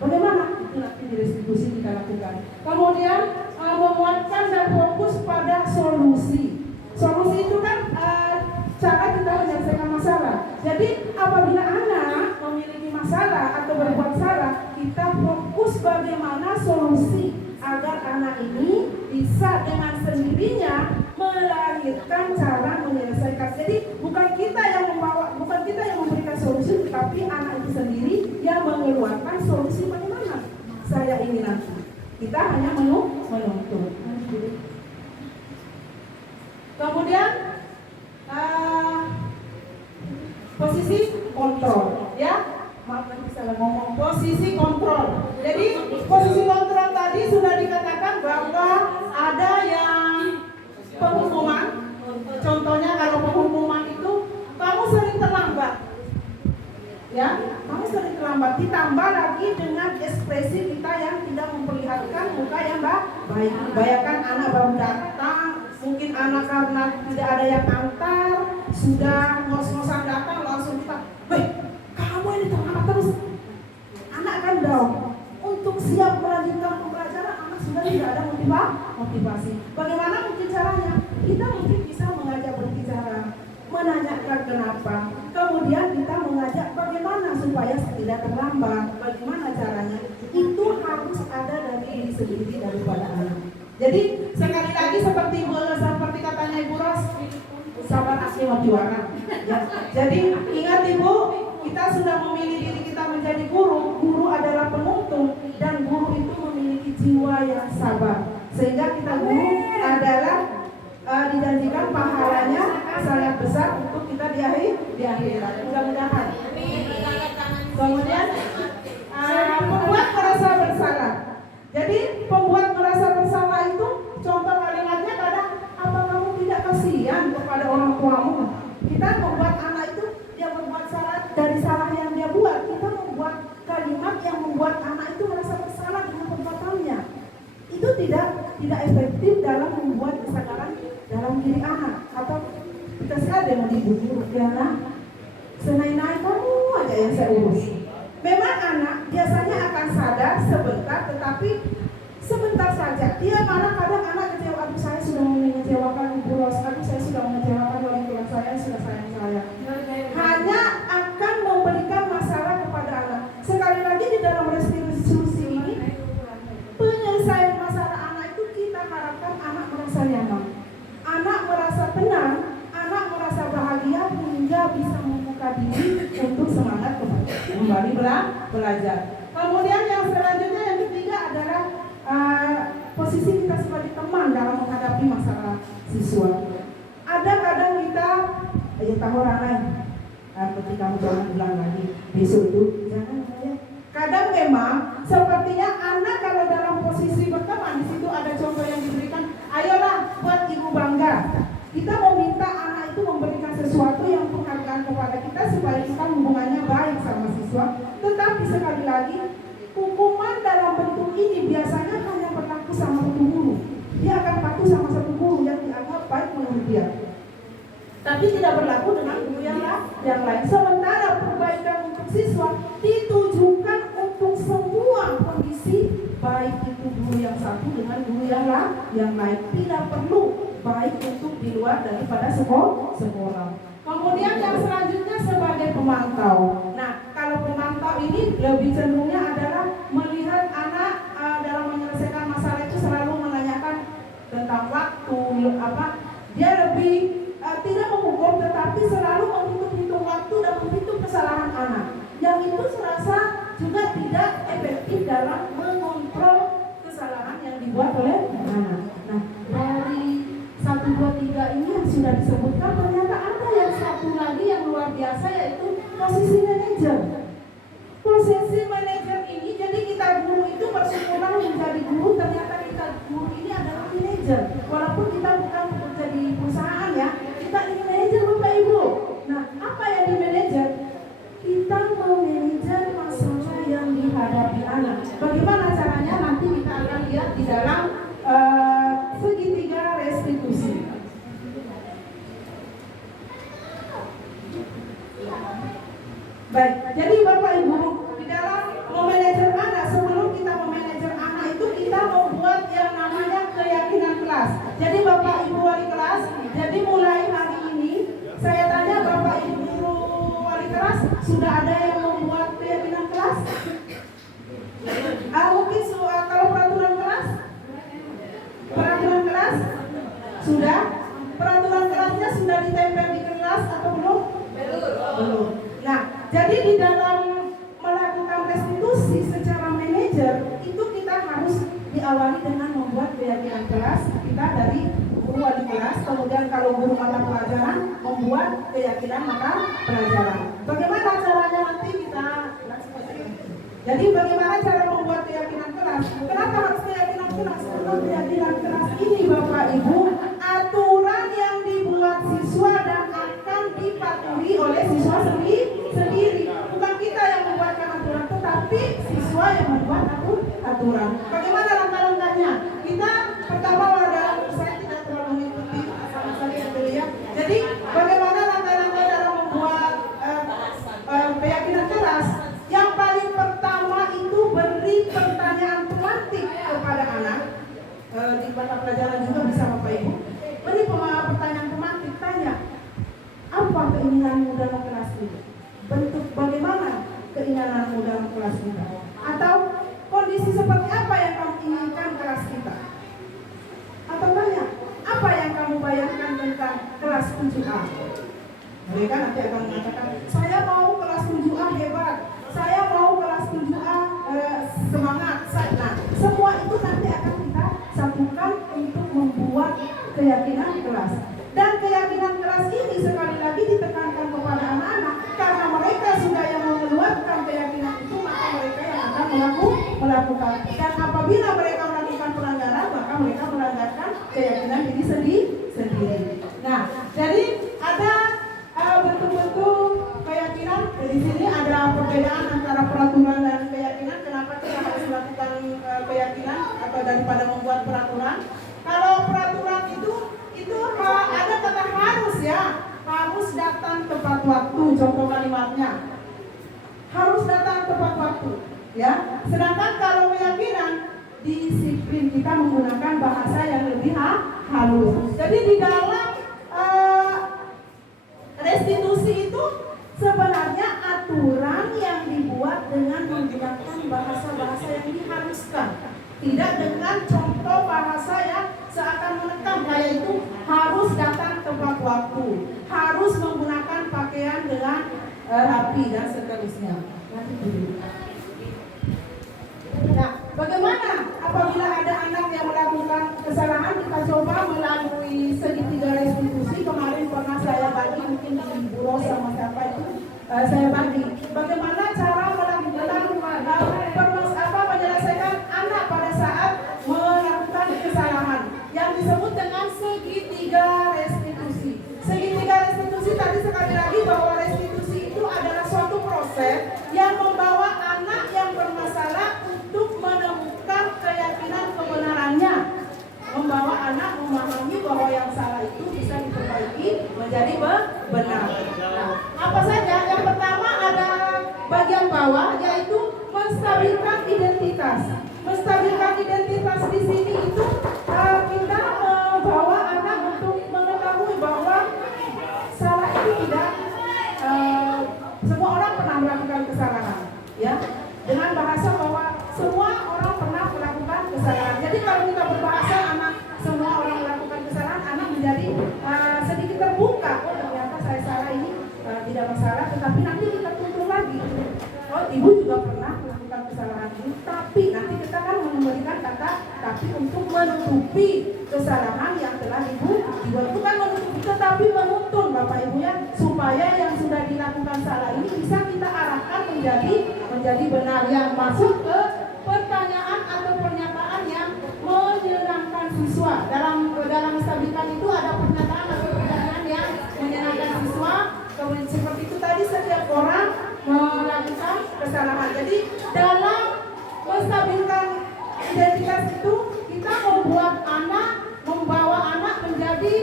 Bagaimana? Itu nanti di restitusi kita lakukan. Kemudian menguatkan dan fokus pada solusi. Solusi itu kan cara kita menyelesaikan masalah. Jadi apabila anak memiliki masalah atau berbuat salah, kita fokus bagaimana solusi agar anak ini bisa dengan sendirinya melahirkan cara menyelesaikan. Jadi bukan kita yang memberikan solusi, tetapi anak itu sendiri yang mengeluarkan solusi bagaimana saya ini nanti. Kita hanya menuntut. Kemudian posisi kontrol, ya. Maaf nanti salah ngomong. Posisi kontrol. Jadi posisi kontrol tadi sudah dikatakan bahwa ada yang penghukuman. Contohnya kalau penghukuman itu kamu sering terlambat, ya, kamu sering terlambat. Ditambah lagi dengan ekspresi kita yang tidak memperlihatkan muka yang baik. Bayangkan anak baru datang, mungkin anak karena tidak ada yang antar, sudah ngos-ngosan datang langsung kita, kamu ini terlambat terus. Anak kan down. Untuk siap melanjutkan pembelajaran, anak sudah tidak ada motivasi. Bagaimana mungkin caranya? Kita mungkin bisa mengajak berbicara, menanyakan kenapa. Kemudian kita mengajak bagaimana supaya tidak terlambat. Bagaimana caranya? Itu harus ada dari diri sendiri daripada anak. Jadi sekali lagi seperti katanya Ibu Ros, sabar asli mau juara. Ya. Jadi ingat Ibu, kita sudah memilih diri kita menjadi guru. Guru adalah penuntun dan guru itu memiliki jiwa yang sabar. Sehingga kita guru adalah dijanjikan pahalanya sangat besar untuk kita di akhirat. Mudah-mudahan. Kemudian pembuat merasa bersalah. Jadi pembuat merasa bersalah itu contoh kalimatnya kadang, apa kamu tidak kasihan kepada orang tuamu? Kita membuat anak itu dia berbuat salah dari salah yang dia buat. Kita membuat kalimat yang membuat anak itu merasa bersalah dengan perbuatannya. Itu tidak efektif dalam membuat kesadaran dalam diri anak. Atau kita sekali mau diburu, ya nak, senai-nai kamu aja yang saya urus. Memang anak biasanya akan sadar sebentar, tetapi sebentar saja. Dia marah, kadang anak kecewa, aduh saya sudah mengecewakan Ibu Ros, aduh saya sudah mengecewakan orang tua saya, sudah sayang saya. Hanya akan memberikan masalah kepada anak. Sekali lagi di dalam restitusi ini, penyelesaian masalah anak itu kita harapkan anak merasa nyaman, anak merasa tenang, anak merasa bahagia hingga bisa membuka diri untuk semangat kembali belajar. Kemudian yang selanjutnya yang ketiga adalah posisi kita sebagai teman dalam menghadapi masalah siswa. Ada kadang kita tahu orang lain ketika jangan ulang lagi besok itu jangan ya. Kadang memang sepertinya anak kalau dalam posisi berteman, di situ ada contoh yang diberikan, ayolah buat ibu bangga. Kita meminta anak itu memberikan sesuatu yang penghargaan kepada kita supaya kita hubungannya baik sama siswa. Tetapi sekali lagi, hukuman dalam bentuk ini biasanya hanya berlaku sama satu guru. Dia akan patuh sama satu guru yang dianggap baik menurut dia, tapi tidak berlaku dengan guru yang lain. Sementara perbaikan untuk siswa ditujukan untuk semua kondisi, baik itu guru yang satu dengan guru yang lain. Tidak perlu baik untuk di luar daripada sekolah. Kemudian yang selanjutnya sebagai pemantau. Nah, kalau pemantau ini lebih cenderungnya adalah melihat anak dalam menyelesaikan masalah itu selalu menanyakan tentang waktu, dia lebih tidak menghukum, tetapi selalu menghitung waktu dan menghitung kesalahan anak. Yang itu serasa juga tidak efektif dalam mengontrol kesalahan yang dibuat oleh anak. Nah, dari 1, 2, 3 ini yang sudah disebutkan, ternyata ada yang satu lagi yang luar biasa, yaitu posisi manajer. Posisi manajer ini, jadi kita guru itu bersyukurlah menjadi guru, ternyata kita guru ini adalah manajer. Walaupun kita bukan bekerja di perusahaan ya, kita ini manajer Bapak Ibu. Nah, apa yang di manajer? Kita memanajer masalah yang dihadapi anak. Bagaimana caranya? Nanti kita akan lihat di dalam segitiga restitusi. Baik, jadi Bapak Ibu, di dalam memanajer anak, sebelum kita memanajer anak itu kita membuat yang namanya keyakinan kelas. Jadi Bapak Ibu wali kelas, jadi mulai hari ini saya tanya Bapak Ibu guru wali kelas, sudah ada yang membuat keyakinan kelas? Mungkin kalau peraturan kelas sudah. kita dari guru wali kelas, kemudian kalau guru mata pelajaran membuat keyakinan mata pelajaran. Bagaimana caranya nanti kita laksanakan? Jadi bagaimana cara membuat keyakinan kelas? Kenapa harus keyakinan kelas? Karena keyakinan kelas ini Bapak Ibu aturan yang dibuat siswa dan akan dipatuhi oleh siswa sendiri. Bukan kita yang membuatkan aturan, tetapi siswa yang membuat aturan. Bagaimana langkah-langkahnya? Kita pertama saya tidak terlalu mengikuti sama sekali yang ya. Jadi bagaimana langkah-langkah dalam membuat keyakinan kelas? Yang paling pertama itu beri pertanyaan pemantik kepada anak. Di mata pelajaran juga bisa Bapak Ibu. Beri pertanyaan pemantik, tanya apa keinginanmu dalam kelas ini? Bentuk bagaimana keinginanmu dalam kelas kita? Atau kondisi seperti apa yang kamu inginkan kelas kita? Atau tanya apa yang kamu bayangkan tentang kelas 7A? Mereka nanti akan mengatakan, saya mau kelas 7A hebat, saya mau kelas 7A semangat. Nah, semua itu nanti akan kita satukan untuk membuat keyakinan kelas. Dan keyakinan kelas ini sekali lagi ditekankan kepada anak-anak karena mereka sudah yang mengeluarkan keyakinan itu, maka mereka yang akan melakukan. Dan apabila mereka melakukan pelanggaran, maka mereka melanggarkan keyakinan diri sendiri. Nah, jadi ada bentuk-bentuk keyakinan. Di sini ada perbedaan antara peraturan dan keyakinan. Kenapa kita harus melakukan keyakinan atau daripada membuat peraturan? Kalau peraturan itu ada kata harus ya, harus datang tepat waktu. Contoh kalimatnya harus datang tepat waktu, ya. Sedangkan kalau keyakinan, disiplin kita menggunakan bahasa yang lebih halus. Jadi di dalam restitusi itu sebenarnya aturan yang dibuat dengan menggunakan bahasa-bahasa yang dihaluskan, tidak dengan contoh bahasa yang seakan menekan, kayak itu harus datang tepat waktu, harus menggunakan pakaian dengan rapi dan seterusnya. Nah, bagaimana apabila ada anak yang melakukan kesalahan? Kita coba melalui segitiga restitusi. Kemarin pernah saya bagi, mungkin di bureau sama siapa itu saya bagi bagaimana cara menyelesaikan anak pada saat melakukan kesalahan yang disebut dengan segitiga restitusi. Segitiga restitusi tadi sekali lagi bahwa restitusi itu adalah suatu proses yang membawa anak yang bermasalah untuk menemukan keyakinan kebenarannya, membawa anak memahami bahwa yang salah itu bisa diperbaiki menjadi benar. Nah, apa saja? Yang pertama ada bagian bawah, yaitu menstabilkan identitas. Menstabilkan identitas di sini itu kita membawa anak untuk mengetahui bahwa salah itu tidak semua orang pernah melakukan kesalahan, ya. Dengan bahasa bahwa semua orang pernah melakukan kesalahan. Jadi kalau kita berbahasa anak semua orang melakukan kesalahan, anak menjadi sedikit terbuka. Oh, ternyata saya salah ini tidak masalah, tetapi nanti kita tuntut lagi. Oh, ibu juga pernah melakukan kesalahan ini, tapi nanti kita kan memberikan kata tapi untuk menutupi kesalahan yang telah ibu buat. Bukan menutupi, tetapi menuntun Bapak Ibu ya, supaya yang sudah dilakukan salah ini bisa kita arahkan menjadi benar, yang masuk ke pertanyaan atau pernyataan yang menyenangkan siswa. Dalam menstabilkan itu ada pernyataan atau pertanyaan yang menyenangkan siswa. Kemudian seperti itu tadi, setiap orang melakukan kesalahan. Jadi dalam menstabilkan identitas itu kita membawa anak menjadi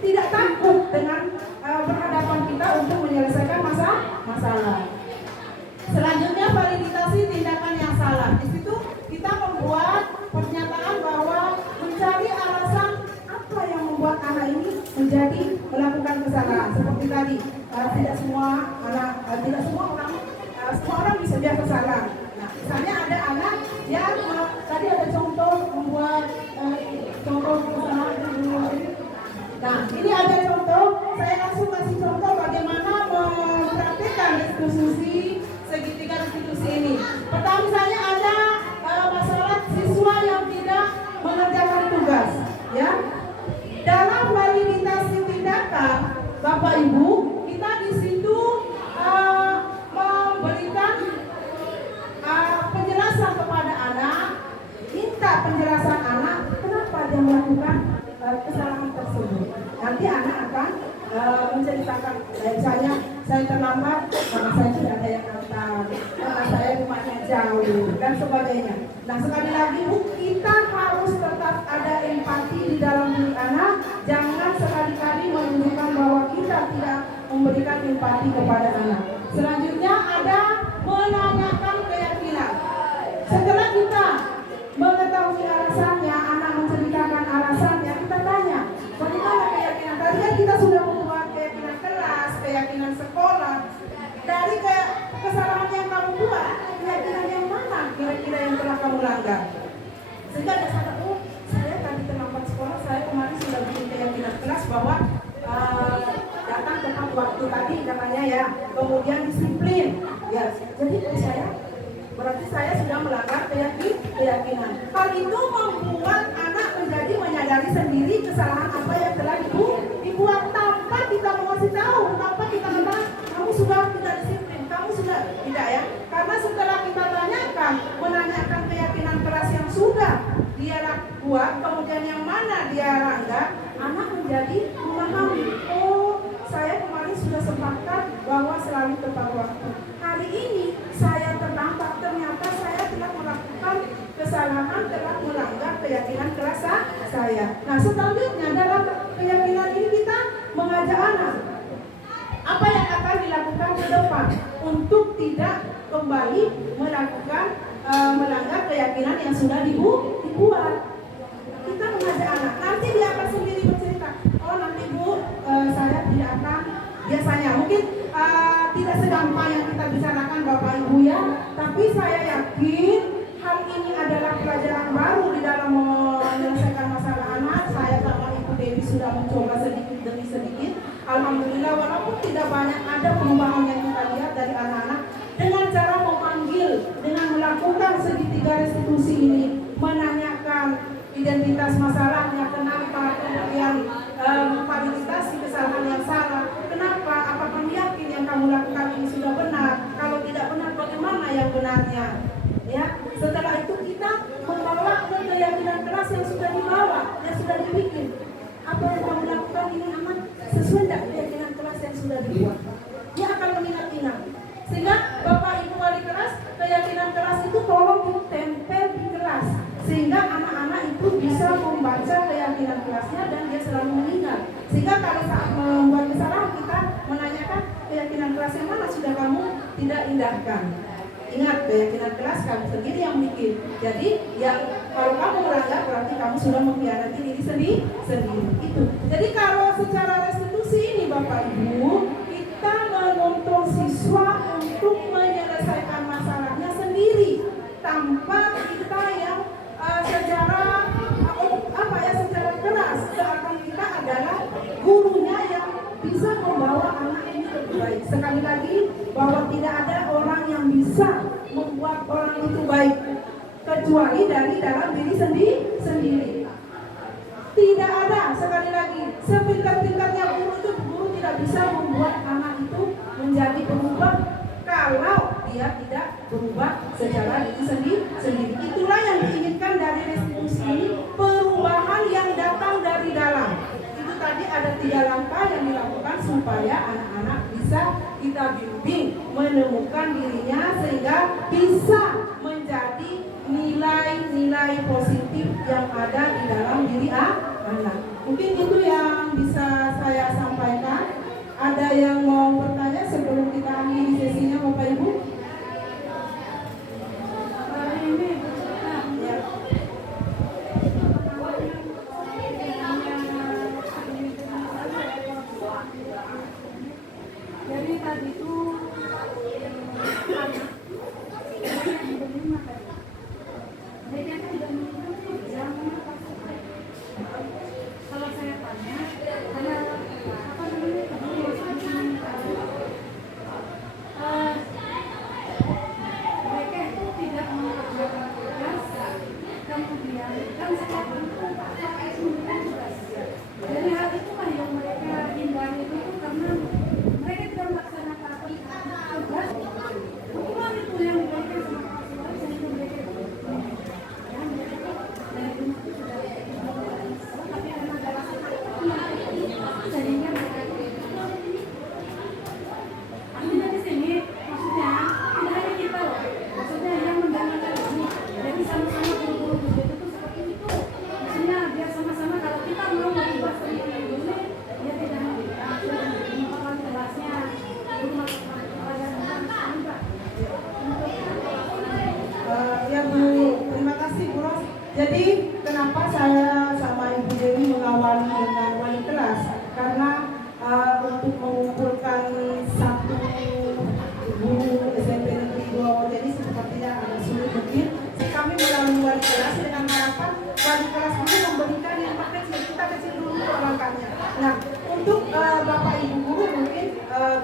tidak takut dengan berhadapan kita untuk menyelesaikan masalah. Selanjutnya validasi tindakan yang salah. Di situ kita membuat pernyataan bahwa mencari alasan apa yang membuat anak ini menjadi melakukan kesalahan. Seperti tadi, tidak semua orang bisa biasa salah. Nah, misalnya ada anak yang tadi ada contoh membuat contoh kesalahan. Nah, ini ada contoh. Saya langsung kasih contoh bagaimana mempraktikkan restitusi segitiga restitusi ini. Pertama, misalnya ada masalah siswa yang tidak mengerjakan tugas. melakukan kesalahan tersebut. Nanti anak akan menceritakan, misalnya saya terlambat karena saya sudah ada yang antar, karena saya rumahnya jauh dan sebagainya. Nah sekali lagi Bu, kita harus tetap ada empati di dalam diri anak. Jangan sekali-kali menunjukkan bahwa kita tidak memberikan empati kepada anak. Selanjutnya ada menanyakan keyakinan. Setelah kita mengetahui alasannya, anak menceritakan alasannya, kita tanya, bagaimana keyakinan? Tadi kan kita sudah membuat keyakinan kelas, keyakinan sekolah. Dari kesalahan yang kamu buat, keyakinan yang mana kira-kira yang telah kamu langgar? Sehingga ada sadar, oh saya tadi terlambat sekolah, saya kemarin sudah bikin keyakinan kelas bahwa datang tepat waktu tadi katanya ya, kemudian disiplin. Ya, jadi saya berarti saya sudah melanggar keyakinan. Hal itu membuat anak menjadi menyadari sendiri kesalahan apa yang telah dibuat tanpa kita mengasih tahu, tanpa kita katakan kamu sudah tidak disiplin, kamu sudah tidak ya. Karena setelah kita tanyakan, menanyakan keyakinan keras yang sudah dia buat, kemudian yang mana dia langgar, anak menjadi memahami, oh saya kemarin sudah sepakat bahwa selalu tepat waktu. Hari ini saya terlambat, ternyata saya telah melakukan kesalahan, telah melanggar keyakinan keras saya. Nah selanjutnya dalam keyakinan ini kita mengajak anak apa yang akan dilakukan ke depan untuk tidak kembali melakukan melanggar keyakinan yang sudah dibuat. Kita mengajak anak, nanti dia akan sendiri bercerita, oh nanti Bu, saya tidak akan, biasanya mungkin tidak segampang yang kita bicarakan Bapak Ibu ya, tapi saya yakin hal ini adalah pelajaran baru di dalam menyelesaikan masalah anak. Saya sama Ibu Dewi sudah mencoba sedikit demi sedikit. Alhamdulillah walaupun tidak banyak ada perubahan yang kita lihat dari anak-anak dengan cara memanggil, dengan melakukan segitiga restitusi ini, menanyakan identitas masalahnya, kenapa kemudian memfasilitasi kesalahan yang salah, kenapa, apakah kamu yakin yang kamu lakukan ini sudah benar, kalau tidak benar bagaimana yang benarnya ya. Setelah itu kita membawa ke keyakinan keras yang sudah dibawa, yang sudah dibikin, apa yang kamu lakukan ini aman sesuai tidak keyakinan keras yang sudah dibuat. Dia akan mengingat-ingat, sehingga Bapak Ibu wali kelas, keyakinan keras itu tolong ditempel di kelas sehingga anak-anak itu bisa membaca keyakinan kelasnya dan dia selalu mengingat. Sehingga kalau saat membuat kesalahan kita menanyakan keyakinan kelas yang mana sudah kamu tidak indahkan. Ingat, keyakinan kelas kamu sendiri yang bikin. Jadi yang kalau kamu melanggar berarti kamu sudah mengkhianati diri sendiri. Itu. Jadi kalau secara restitusi ini Bapak Ibu, kita menuntun siswa untuk menyelesaikan masalahnya sendiri tanpa kita yang secara keras. Seakan kita adalah gurunya yang bisa membawa anak ini lebih baik. Sekali lagi bahwa tidak ada orang yang bisa membuat orang itu baik kecuali dari dalam diri sendiri. Tidak ada, sekali lagi, sepintar-pintarnya guru itu, guru tidak bisa membuat anak itu menjadi berubah kalau dia tidak berubah secara diri sendiri. Itulah yang diinginkan dari restitusi ini, perubahan yang datang dari dalam. Itu tadi ada 3 langkah yang dilakukan supaya anak-anak bisa kita bimbing menemukan dirinya sehingga bisa menjadi nilai-nilai positif yang ada di dalam diri anak. Mungkin itu yang bisa saya sampaikan. Ada yang mau bertanya sebelum kita akhiri sesinya Bapak Ibu? Ya. Jadi tadi itu kalau saya tanya, apa namanya Jadi kenapa saya sama Ibu Dewi mengawali dengan wali kelas? Karena untuk mengumpulkan satu guru SMP Negeri 2 jadi sepertinya agak sulit mungkin. Kami melalui wali kelas dengan harapan wali kelas ini memberikan yang kecil, kita kecil dulu untuk langkahnya. Nah, untuk Bapak Ibu guru mungkin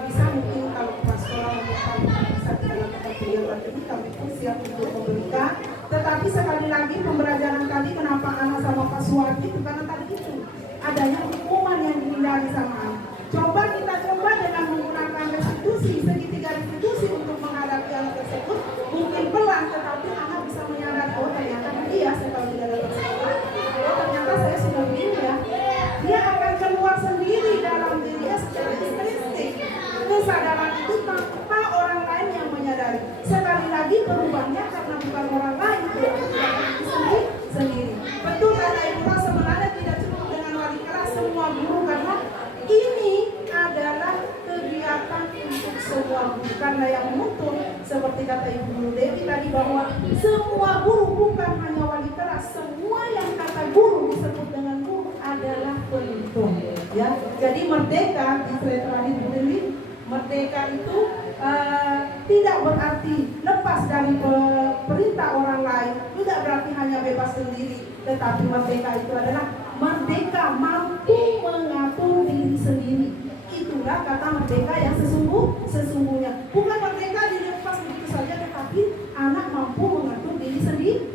bisa mungkin kalau pas sekolah bisa kita lakukan kegiatan ini, kami pun siap untuk memberikan. Tetapi sekali lagi pembelajaran tadi kenapa anak sama Pak Suwardi itu karena tadi itu adanya hukuman yang dihindari sama anak. Kita coba dengan menggunakan restitusi, segitiga restitusi untuk menghadapi anak tersebut. Mungkin pelan, tetapi anak bisa menyadari, oh ternyata dia setelah tidak datang sekolah, oh ternyata saya sudah begini ya. Dia akan keluar sendiri dalam dirinya secara intrinsik. Kesadaran itu tanpa orang lain yang menyadari. Sekali lagi berubahnya karena bukan orang lain, sendiri. Betul kata Ibu, sebenarnya tidak cukup dengan wali kelas, semua guru, karena ini adalah kegiatan untuk semua guru. Karena yang menuntut seperti kata Ibu Guru Dewi tadi bahwa semua guru, bukan hanya wali kelas, semua yang kata guru disebut dengan guru adalah penuntut. Ya, jadi merdeka di slide terakhir Ibu Dewi, merdeka itu tidak berarti lepas dari perintah orang lain, tidak berarti hanya bebas sendiri, tetapi merdeka itu adalah merdeka mampu mengatur diri sendiri. Itulah kata merdeka yang sesungguhnya. Bukan merdeka dilepas begitu saja, tetapi anak mampu mengatur diri sendiri.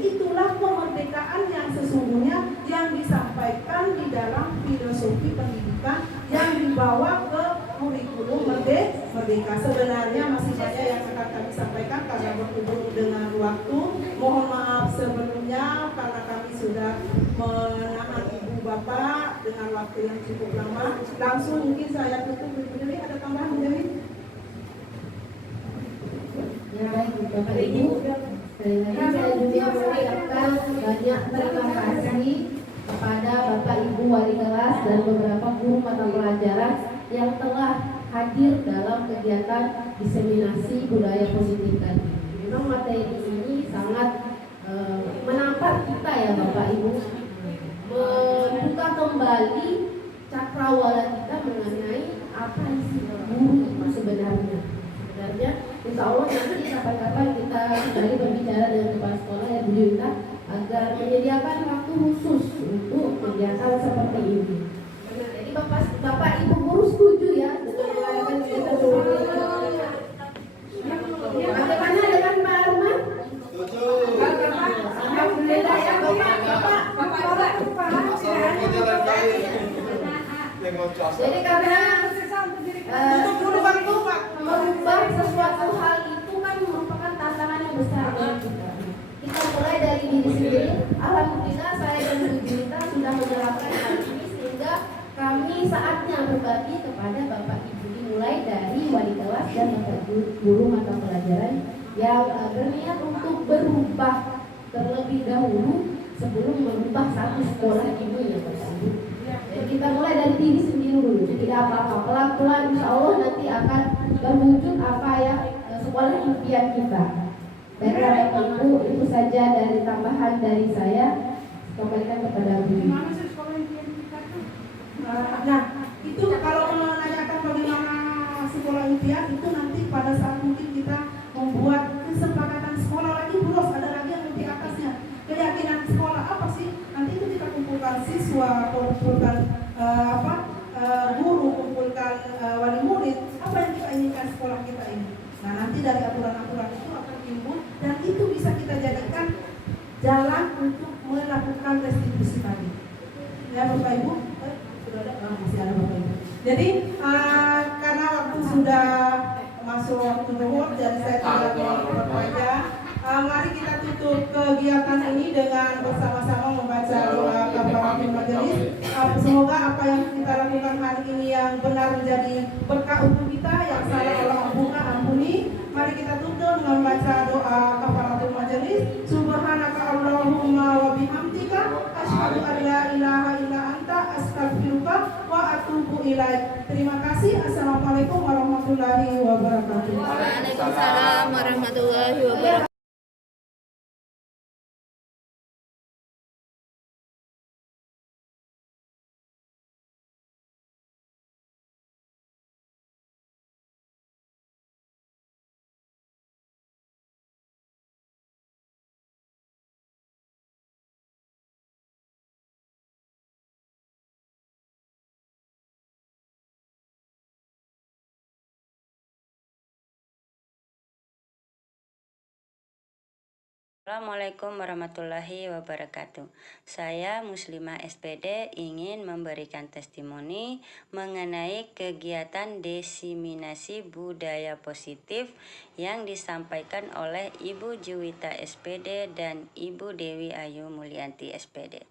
Itulah kemerdekaan yang sesungguhnya yang disampaikan di dalam filosofi pendidikan yang dibawa ke kurikulum merdeka. Sebenarnya masih banyak yang akan kami sampaikan karena berhubung dengan waktu. Mohon maaf sebelumnya karena kami sudah menahan Ibu Bapak dengan waktu yang cukup lama. Langsung mungkin saya tutup. Ibu Dewi ada tambahan, Bu Dewi? Ya baik, Bapak Ibu. Sekali lagi saya juga mengucapkan banyak terima kasih kepada Bapak Ibu wali kelas dan beberapa guru mata pelajaran yang telah hadir dalam kegiatan diseminasi budaya positif tadi. Memang materi ini sangat menampar kita ya Bapak Ibu, membuka kembali cakrawala kita mengenai apa isi guru itu sebenarnya. Insya Allah nanti kapan-kapan kita kembali berbicara dengan kepala sekolah yang diminta agar menyediakan waktu khusus untuk kegiatan seperti ini. Jadi Bapak Ibu guru setuju ya dengan mengadakan kegiatan seperti ini. Bagaimana dengan Pak Arman? Alhamdulillah ya Bapak. Jadi karena merubah sesuatu hal itu kan merupakan tantangan yang besar bagi kita. Kita mulai dari diri sendiri. Alhamdulillah saya dan Bu Junita sudah menerapkan hal ini sehingga kami saatnya berbagi kepada Bapak Ibu, dimulai dari wali kelas dan Bapak guru mata pelajaran yang berniat untuk berubah terlebih dahulu sebelum merubah satu sekolah ini ya Bapak Ibu. Jadi kita mulai dari diri sendiri dulu, tidak apa-apa, pelan-pelan insya Allah nanti akan berwujud apa ya sekolah impian kita. Baik Bapak Ibu, itu saja dari tambahan dari saya. Kembalikan kepada Bu. Nah, itu kalau menanyakan bagaimana sekolah impian itu nanti pada saat mungkin kita membuat kesepakatan sekolah lagi, terus ada lagi yang lebih atasnya. Keyakinan sekolah apa sih? Nanti itu kita kumpulkan siswa, kumpulkan guru, kumpulkan wali murid, apa yang kita inginkan sekolah kita ini. Nah, nanti dari aturan-aturan itu akan timbul dan itu bisa kita jadikan jalan untuk melakukan restitusi tadi. Ya Bapak Ibu, sudah ada? Masih ada Bapak Ibu. Jadi karena waktu sudah masuk waktu zuhur, jadi saya tinggal berdoa. Mari kita tutup kegiatan ini dengan bersama-sama membaca doa kafaratul majelis. Semoga apa yang kita lakukan hari ini yang benar menjadi berkah untuk kita, yang salah Allah ampuni. Mari kita tutup dengan membaca doa kafaratul majelis. Subhanaka Allahumma wa bihamdika asyhadu an la ilaha illa anta astaghfiruka wa atubu ilaik. Terima kasih. Assalamualaikum warahmatullahi wabarakatuh. Waalaikumsalam warahmatullahi wabarakatuh. Assalamualaikum warahmatullahi wabarakatuh. Saya Muslimah SPD ingin memberikan testimoni mengenai kegiatan diseminasi budaya positif yang disampaikan oleh Ibu Juwita SPD dan Ibu Dewi Ayu Mulyanti SPD.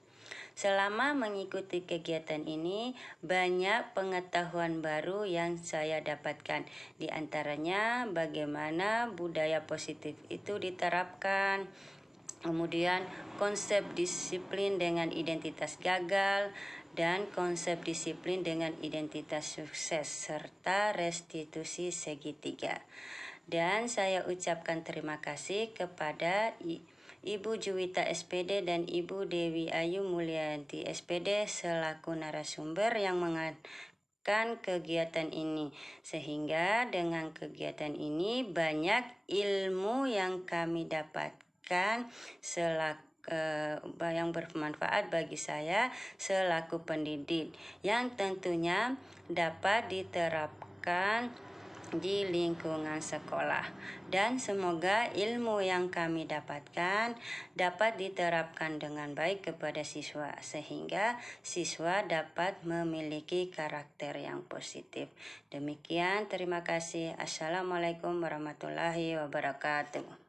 Selama mengikuti kegiatan ini, banyak pengetahuan baru yang saya dapatkan. Di antaranya bagaimana budaya positif itu diterapkan, kemudian konsep disiplin dengan identitas gagal, dan konsep disiplin dengan identitas sukses, serta restitusi segitiga. Dan saya ucapkan terima kasih kepada Ibu Juwita SPD dan Ibu Dewi Ayu Mulyanti SPD selaku narasumber yang mengadakan kegiatan ini, sehingga dengan kegiatan ini banyak ilmu yang kami dapatkan yang bermanfaat bagi saya selaku pendidik, yang tentunya dapat diterapkan di lingkungan sekolah, dan semoga ilmu yang kami dapatkan dapat diterapkan dengan baik kepada siswa sehingga siswa dapat memiliki karakter yang positif. Demikian, terima kasih. Assalamualaikum warahmatullahi wabarakatuh.